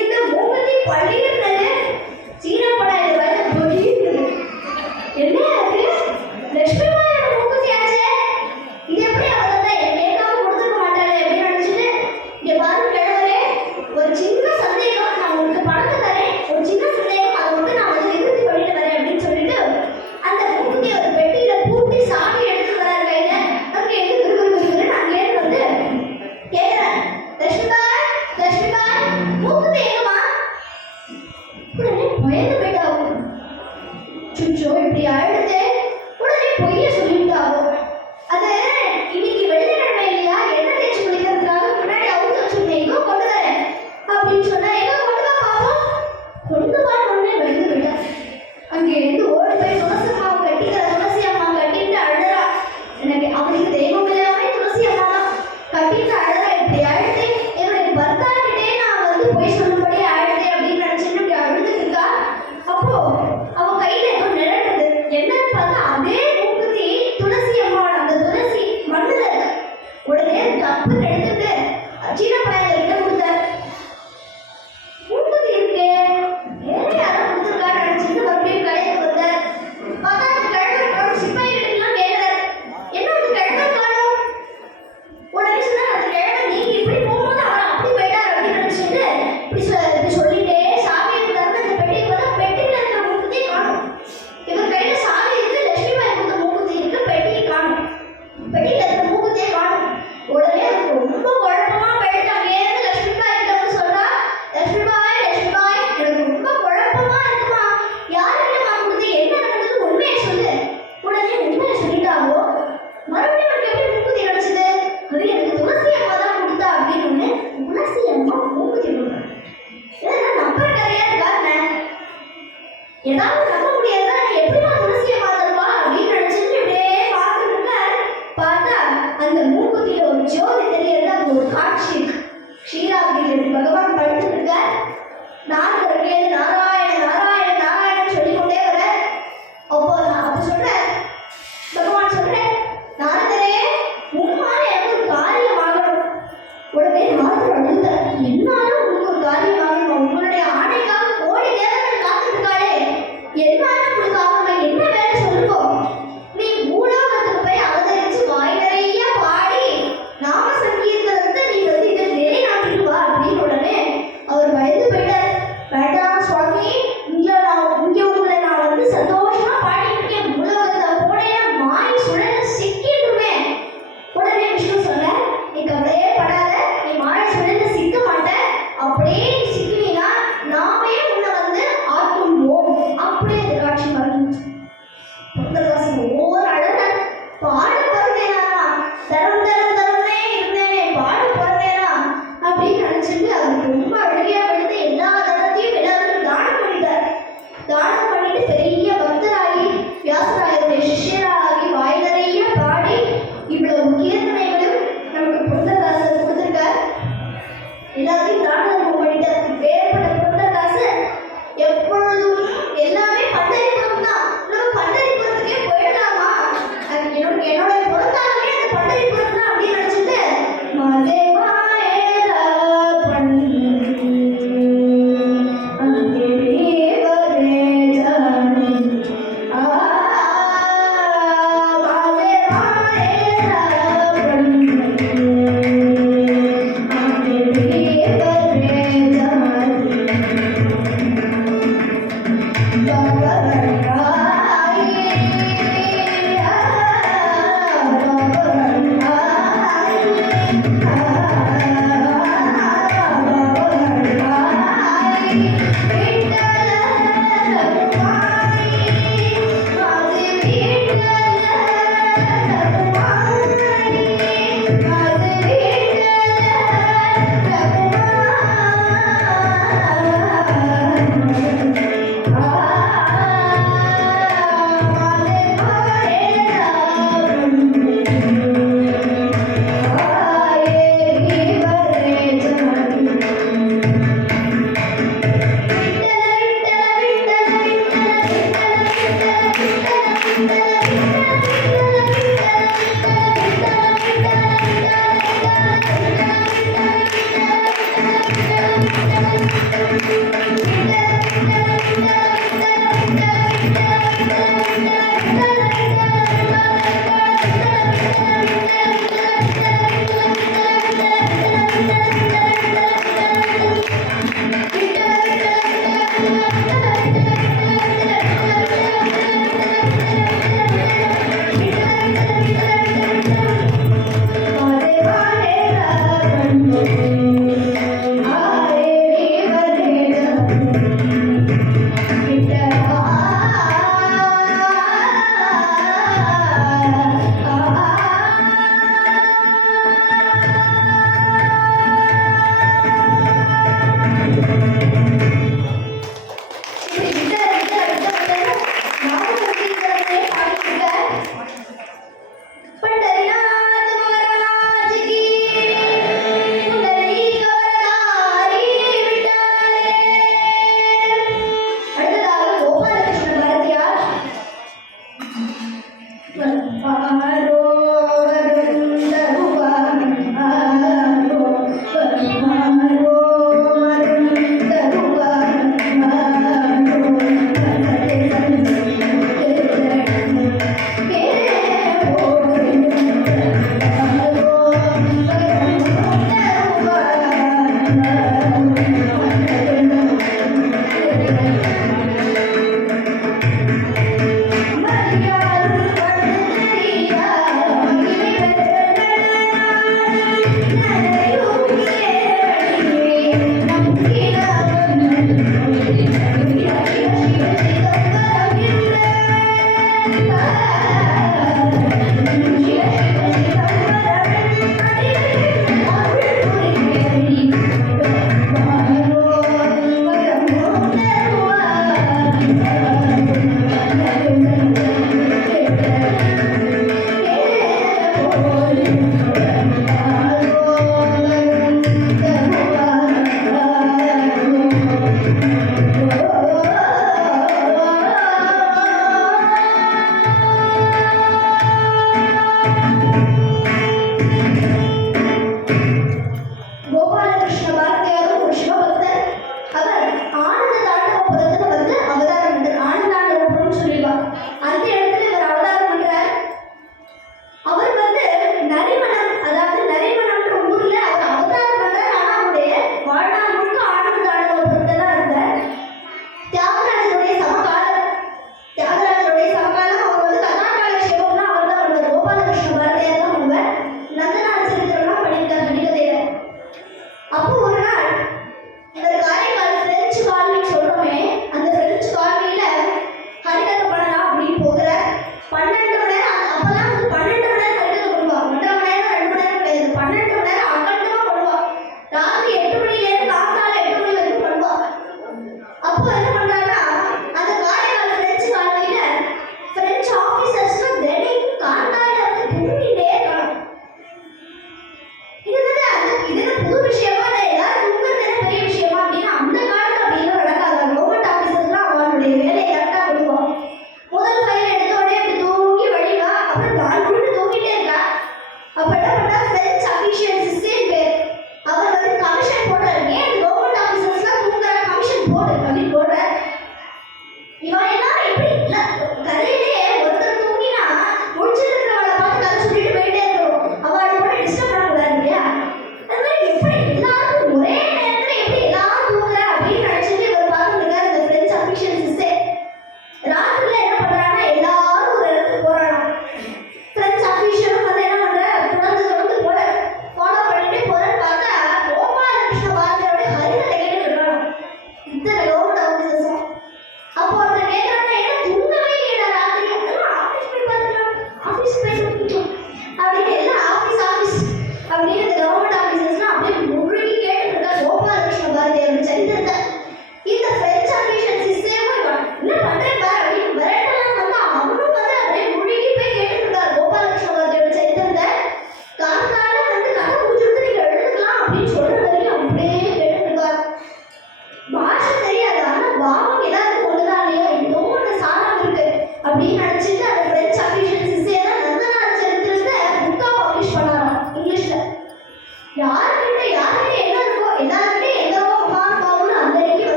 இந்த மூக்குத்தி பள்ளியிருந்தது சீன பநாயகர் வயது பொழியிருந்தது. என்ன அது லட்சுமி பாயோட மூக்குத்தி ஆச்சே, இது எப்படி அவள் தான் கேட்காம கொடுத்துக்க மாட்டாளே அப்படின்னு நினைச்சிட்டு, இங்க பாருங்க கிழவரே, ஒரு சின்ன சந்தேகம், நான் உங்களுக்கு பணத்தை தரேன், ஒரு சின்ன சந்தேகம், அதை நான் வந்து நிவர்த்தி பண்ணிட்டு வரேன் அப்படின்னு சொல்லிட்டு அந்த மூக்குத்தி ஒரு பெட்டியில பூட்டி சாமி எடுத்து வராரு கையில. அங்கே எது அங்கேருந்து வந்து கேட்கிறேன், லட்சுமி பாய் மூக்குத்தி எங்கம்மா? உடனே பயந்து போயிட்டாவும், சுச்சோ இப்படி அழுது உடனே பொய்ய சொல்லிட்டாவும். அது இன்னைக்கு வெள்ளிக்கிழமை இல்லையா, என்ன தேய்ச்சி குளிக்கிறதுக்காக முன்னாடி அவுத்து வச்சுருந்தேன், இதோ கொண்டு வரேன் அப்படின்னு சொன்னா, ஏதோ கொண்டு வா பாப்போம், கொண்டு வான்னு உடனே பயந்து போயிட்டா. அங்கே இருந்து ஓடி போய் துளசி அம்மா கட்டிட்டு அழுறா. எனக்கு அவனுக்கு தெய்வம் இல்லாம துளசி அம்மா தான் கட்டிட்டு அழுறா. இப்படி அழுது என்னுடைய பர்த்தாக்கிட்டே நான் வந்து போய் சொல்லும்படி அழுதேன் அப்படின்னு நினைச்சிட்டு இப்படி அழுதுட்டு இருக்கா. அப்போ அவ கையில ஏதோ நிழறது என்னன்னு பார்த்தா அதே மூக்குத்தி துளசி அம்மாவோட அந்த துளசி மண்ணுல இருக்கு. உடனே தப்பு எடுத்துட்டு சீன பநாயகர்கிட்ட கொடுத்தாரு. மூக்குத்தி இருக்கே, வேற யாரோ கொடுத்துருக்கான்னு நினைச்சிட்டு மறுபடியும் கடைக்கு வந்தார். பார்த்தா அந்த கிழவர் சிப்பாய் கிட்டலாம் கேட்கிறார், என்ன அந்த கிழவர் காணும்? உடனே சொன்னார், அந்த கிழவர் நீங்க இப்படி போகும்போது அவர் அப்படி போயிட்டார் அப்படின்னு நினைச்சிட்டு இப்படி சொல்லிட்டே சாமியை தந்து அந்த பெட்டியை பார்த்தா பெட்டியில இருக்கிற மூக்குத்தியை காணும். இவர் கையில சாமி இருக்கு, லட்சுமி பாய் கொடுத்த மூக்குத்தி இருக்கு, பெட்டியை காணும். பெட்டியில இருக்கிற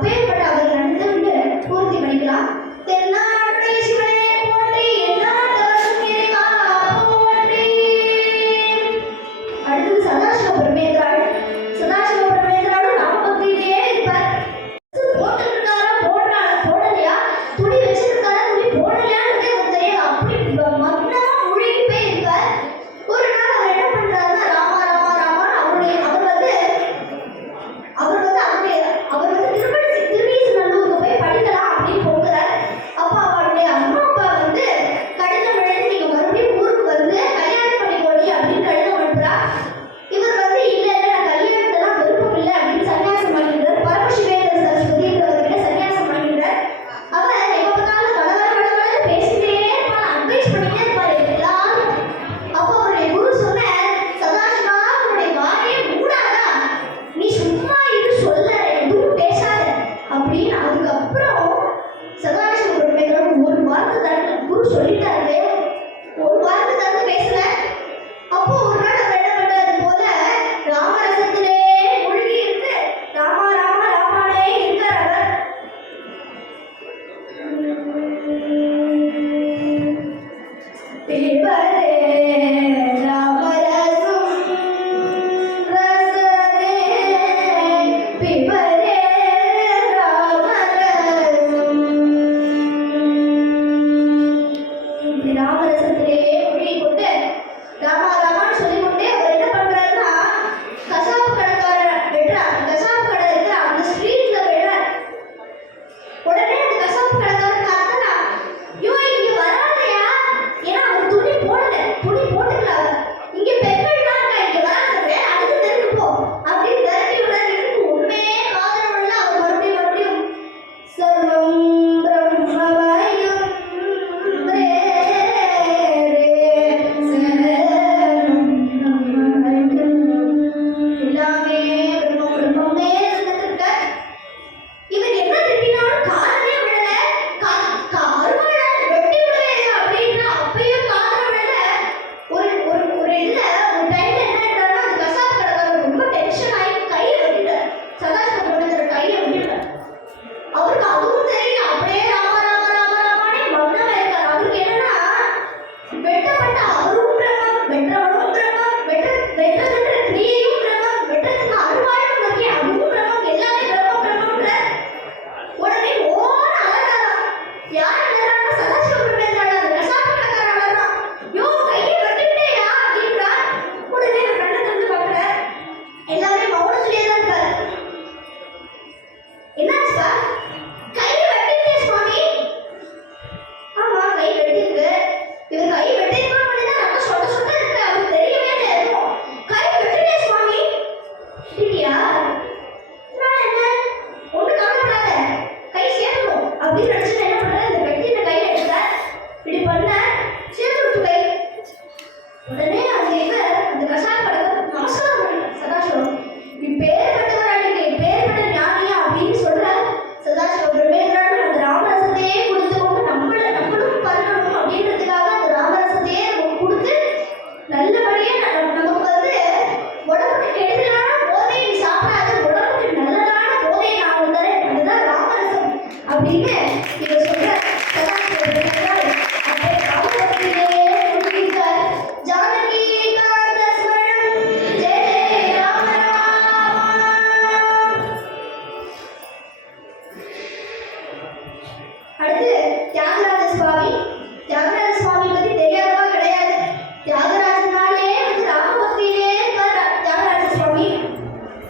அப்பேற்பட்ட அவர் நடந்து பூர்த்தி பண்ணிக்கலாம். தென்னாடுடைய சிவனே போற்றி, எந்நாட்டவர்க்கும் இறைவா போற்றி. அடுத்தது சதாசிவ பிரம்மேந்திராள். சதாசிவ பிரம்மேந்திராளும் ராமபக்தியிலேயே இருப்பார். போட்டுருக்காரா போடலையா, துணி வச்சிருக்காரா துணி போடலையான்னு அவருக்கு தெரியாது. அப்படி மக்னமா முழுகி போய் இருப்பார். ஒரு நாள் அவர் என்ன பண்றாருன்னா ராமா ராமா ராமான்னு அவர் வந்து திருநீசநல்லூருக்கு போய் படிக்கலாம் அப்படின்னு போகிறார். அப்ப அவருடைய அம்மா அப்பா வந்து கடிதம் எழுதி நீங்க மறுபடியும் ஊருக்கு வந்து கல்யாணம் பண்ணிக்கோடி அப்படின்னு கடிதம் அனுப்புறா. இவர் வந்து இல்ல நான் கல்யாணத்தெல்லாம் விருப்பம் இல்லை அப்படின்னு சன்னியாசம் வாங்கிடுறார். பரமசிவேந்திர சரஸ்வதின்றவர்கிட்ட சன்னியாசம் வாங்கிடுறார். அவர் எப்ப பார்த்தாலும் கடவுள் பேசிட்டே இருப்பார், அட்வைஸ் பண்ணிட்டே இருப்பார் எல்லாரும். அப்போ அவருடைய குரு சொன்னார், சதாசிவா உன்னுடைய வாயை மூடாதா, நீ சும்மா இது சொல்ல எதுவும் பேசாத அப்படின்னு. அதுக்கப்புறம் சதாசிவ பிரம்மேந்திரன் ஒரு வார்த்தை தனக்கு குரு சொல்லிட்டாரு, ஒரு வார்த்தை தனக்கு பேசல. அப்போ ஒரு நாள் அவர் என்ன பண்றது போல ராமரசத்திலே மூழ்கி இருந்து ராமா ராமா ராமானே இருக்கார் அவர். பிபரே ராமரசம் ரசரே, பிபரே ராமரசம். இப்படி ராமரசத்திலேயே மூழ்கிக் கொண்டு ராமா ராமான்னு சொல்லிக்கொண்டே அவர் என்ன பண்றாருன்னா கசாப்பு கடைக்காரர் வெட்டுறார். கசாப்பு கடை இருக்கிற அந்த ஸ்ட்ரீட்ல வெட்டுறார். உடனே அந்த கசாப்பு கடைக்காரர் கத்துறா, ஐயோ இங்க வராதையா, ஏன்னா அவர் துணி போட்டுக்கல அவர். இங்க பெண்கள்லாம் இருக்கா, இங்க வராதே, அடுத்த தெருக்கு போ அப்படின்னு விரட்டி விடுறாரு. எனக்கு உண்மையே காதல் உள்ள அவர் மறுபடியும் சர்வம் பிரம்மமயம் ரே எல்லாமே பிரம்மமே இருந்துட்டு இவன் என்ன திட்டினாலும் காதலே விடல. அருவாளால் வெட்டி விடுவேன் அப்படின்னா அப்பயும் காதல விடல. ஒரு ஒரு ஒரு இதுல ஒரு டைம்ல என்ன ஆயிட்டாருன்னா அந்த கசாப்பு கடைக்காரர் ரொம்ப டென்ஷன் ஆகி கையை வெட்டிட்டார். சதாசிவ பிரம்மேந்திரர் கையை வெட்டிட்டார். அவருக்கு அதுவும் தெரியல, அப்படியே ராம ராம ராம ராமானே மௌனமா இருக்கார். அவருக்கு என்னன்னா வெட்டப்பட்ட அவரும் பிரம்மம், வெற்றவனும் பிரம்மம், வெட்டுற கிரியையும் பிரம்மம், வெட்டத்துக்கு அருவாளும் வரைய அதுவும் பிரம்மம், எல்லாமே பிரம்மம் பிரம்மம்ன்ற. உடனே ஓட அலறாராம். யார் அலறான்னா சதாசிவ பிரம்மேந்திரன். அந்த கசாப்பு கடைக்காரர் அலறான், யோ கையை வெட்டிட்டேயா அப்படின்றார். உடனே அவர் கண்ணை திறந்து பார்க்கிறார். எல்லாமே மௌனத்திலே தான் இருக்காரு. என்னாச்சுப்பா, கையை வெட்டிட்டே சுவாமி. ஆமா கை வெட்டிருக்கு. இவர் கை வெட்டிருக்கணும் பண்ணிதான் ரொம்ப சொட்ட சொட்ட இருக்கு, அவருக்கு தெரியவே இல்லை எதுவும். கை வெட்டிட்டே சுவாமி. இல்லையா, நான் என்ன ஒண்ணு கவலைப்படாத, கை சேர்க்கணும் அப்படின்னு நினைச்சுட்டு என்ன பண்ற, இந்த வெட்டின கையை எடுத்தார். இப்படி பண்ண சேர்த்து விட்டு கை. உடனே அந்த கசாப்பு கடைக்காரர் நமஸ்காரம் பண்ணிட்டார். சதாசிவம் இப்பேற்பட்டவரா நீங்க, இப்பேற்பட்ட ஞானியா அப்படின்னு சொல்றார். சதாசிவ பிரம்மேந்திரன் அந்த ராமரசத்தையே கொடுத்து கொண்டு நம்மளும் பறக்கணும் அப்படின்றதுக்காக அந்த ராமரசத்தையே நமக்கு கொடுத்து நல்லபடியே நமக்கு வந்து உடம்புக்கு கெடுதலான போதையை நீ சாப்பிடாத, உடம்புக்கு நல்லதான போதையை நான் வந்துறேன், அதுதான் ராமரசம் அப்படின்னு இவர் சொல்ற. சதாசிவ பிரம்மேந்திரன் அப்படியே ராமபக்தியிலேயே மூழ்கியிருக்கார். ஜானகி காந்த ஸ்மரணம் ஜெய ஜெய ராம ராம. அடுத்து தியாகராஜ சுவாமி. தியாகராஜ சுவாமி பத்தி தெரியாதவா கிடையாது. தியாகராஜனாலே வந்து ராமபக்தியிலே இருப்பார் தியாகராஜ சுவாமி.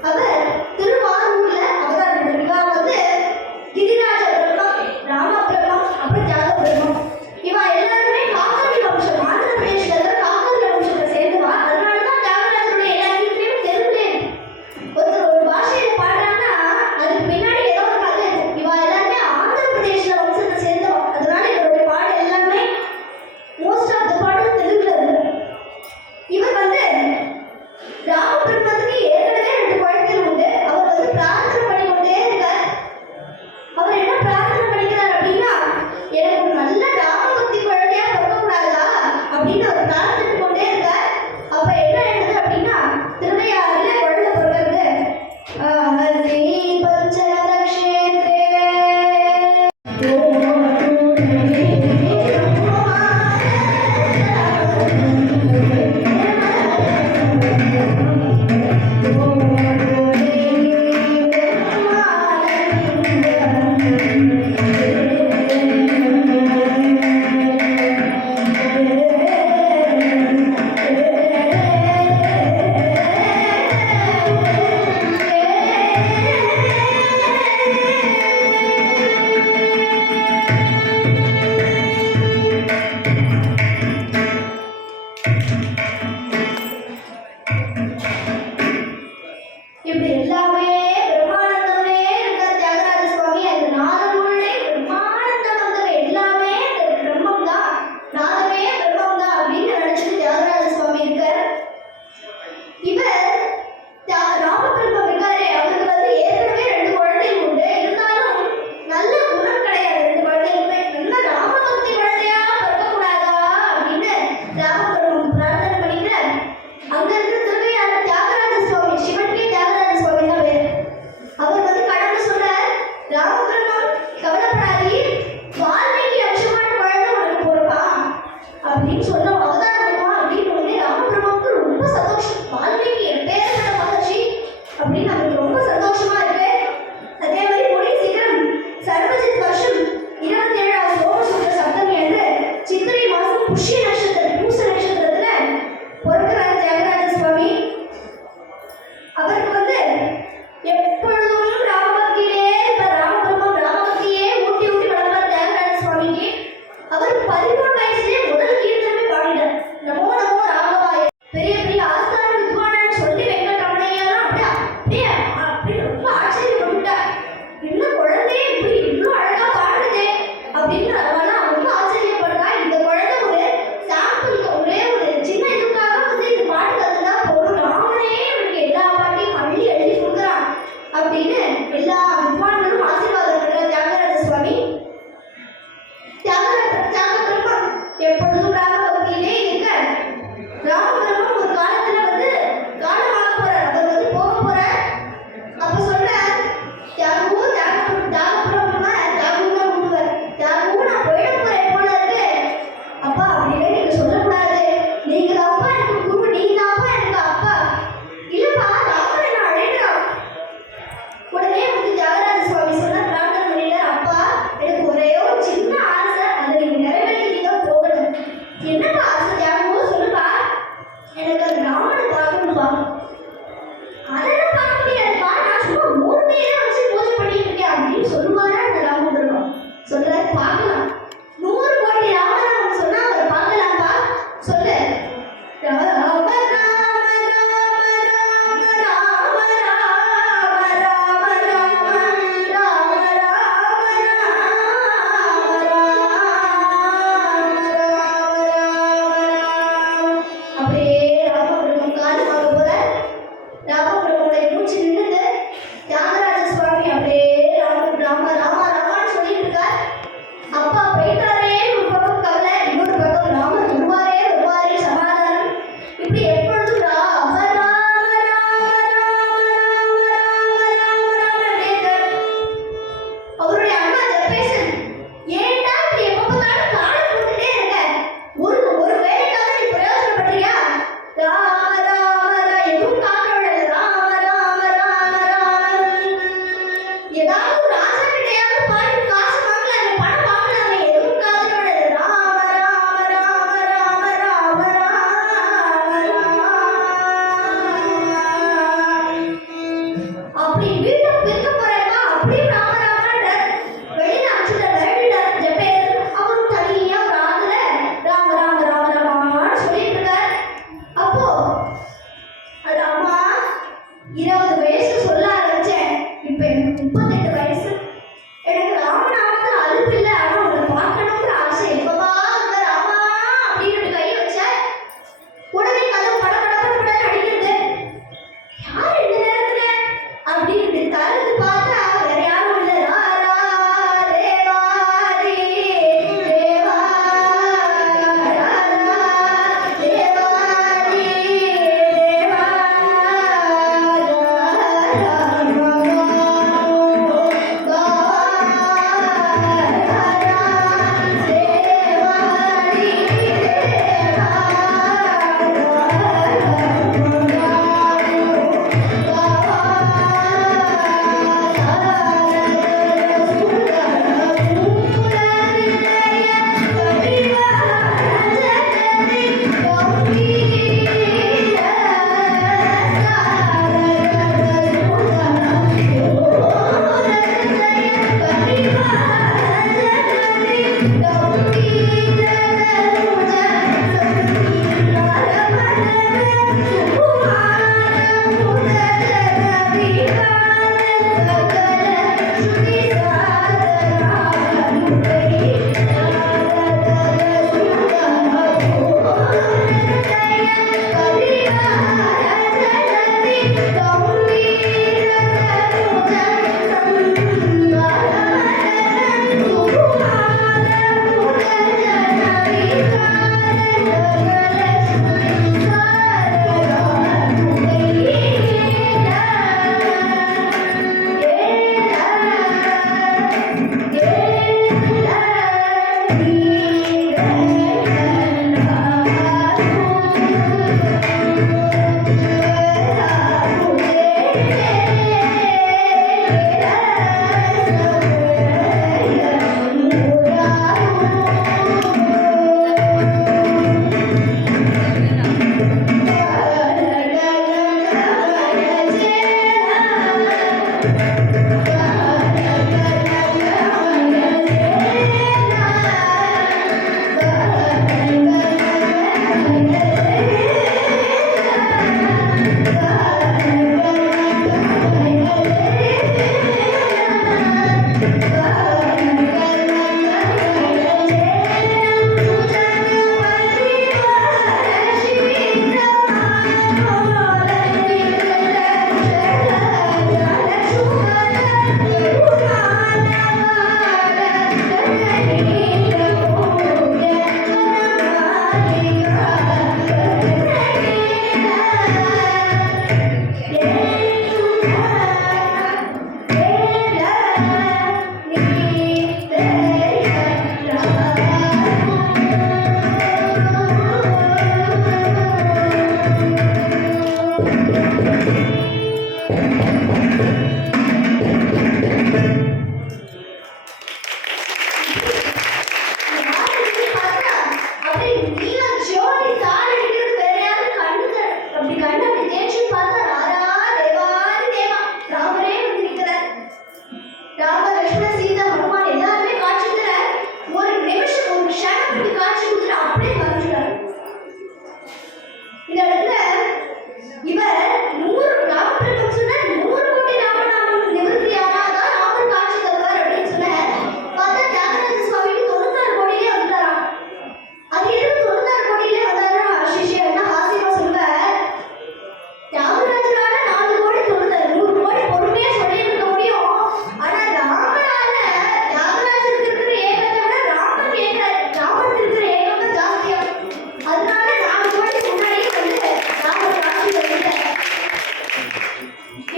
அவர் திருவாரூர்ல அவதாரம் பண்ணிருக்கார். வந்து கிரிராஜ பிரம்மம், ராம பிரம்மம், அப்புறம் தியாக பிரம்மம். இவா எல்லாருமே காக்கரி வம்சம், ஆந்திர பிரதேசத்துல இருக்கிற காக்கரி வம்சத்தை சேர்ந்தவா. அதனாலதான் தியாகராஜனுடைய எல்லா வீட்லயும் தெருவுலே ஒருத்தர் ஒரு பாஷையில பாடுறாங்கன்னா அதுக்கு பின்னாடி ஏதோ ஒரு கதை இருக்கும். இவா எல்லாருமே ஆந்திர பிரதேச வம்சத்தை சேர்ந்தவா.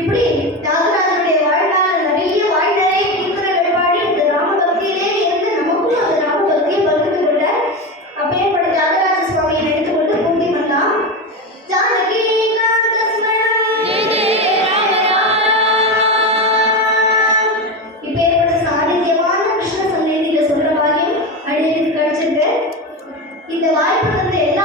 இப்படி தியாகராஜனுடைய வாழ்நாள் நிறைய வாழ்நாளே கீர்த்தனைகள் பாடி இந்த ராம பக்தியிலே இருந்து நமக்கும் அந்த ராம பக்தியை பகிர்ந்து கொண்ட அப்பேற்பட்ட தியாகராஜ சுவாமியை நினைத்து கொண்டு பூர்த்தி பண்ணலாம். ஜானகி இப்பேற்பட்ட சாநித்தியமான கிருஷ்ண சந்நிதியில சொல்ற பாக்கியம் அடியனுக்கு கிடைச்சிருக்கு. இந்த வாய்ப்பு தந்த எல்லா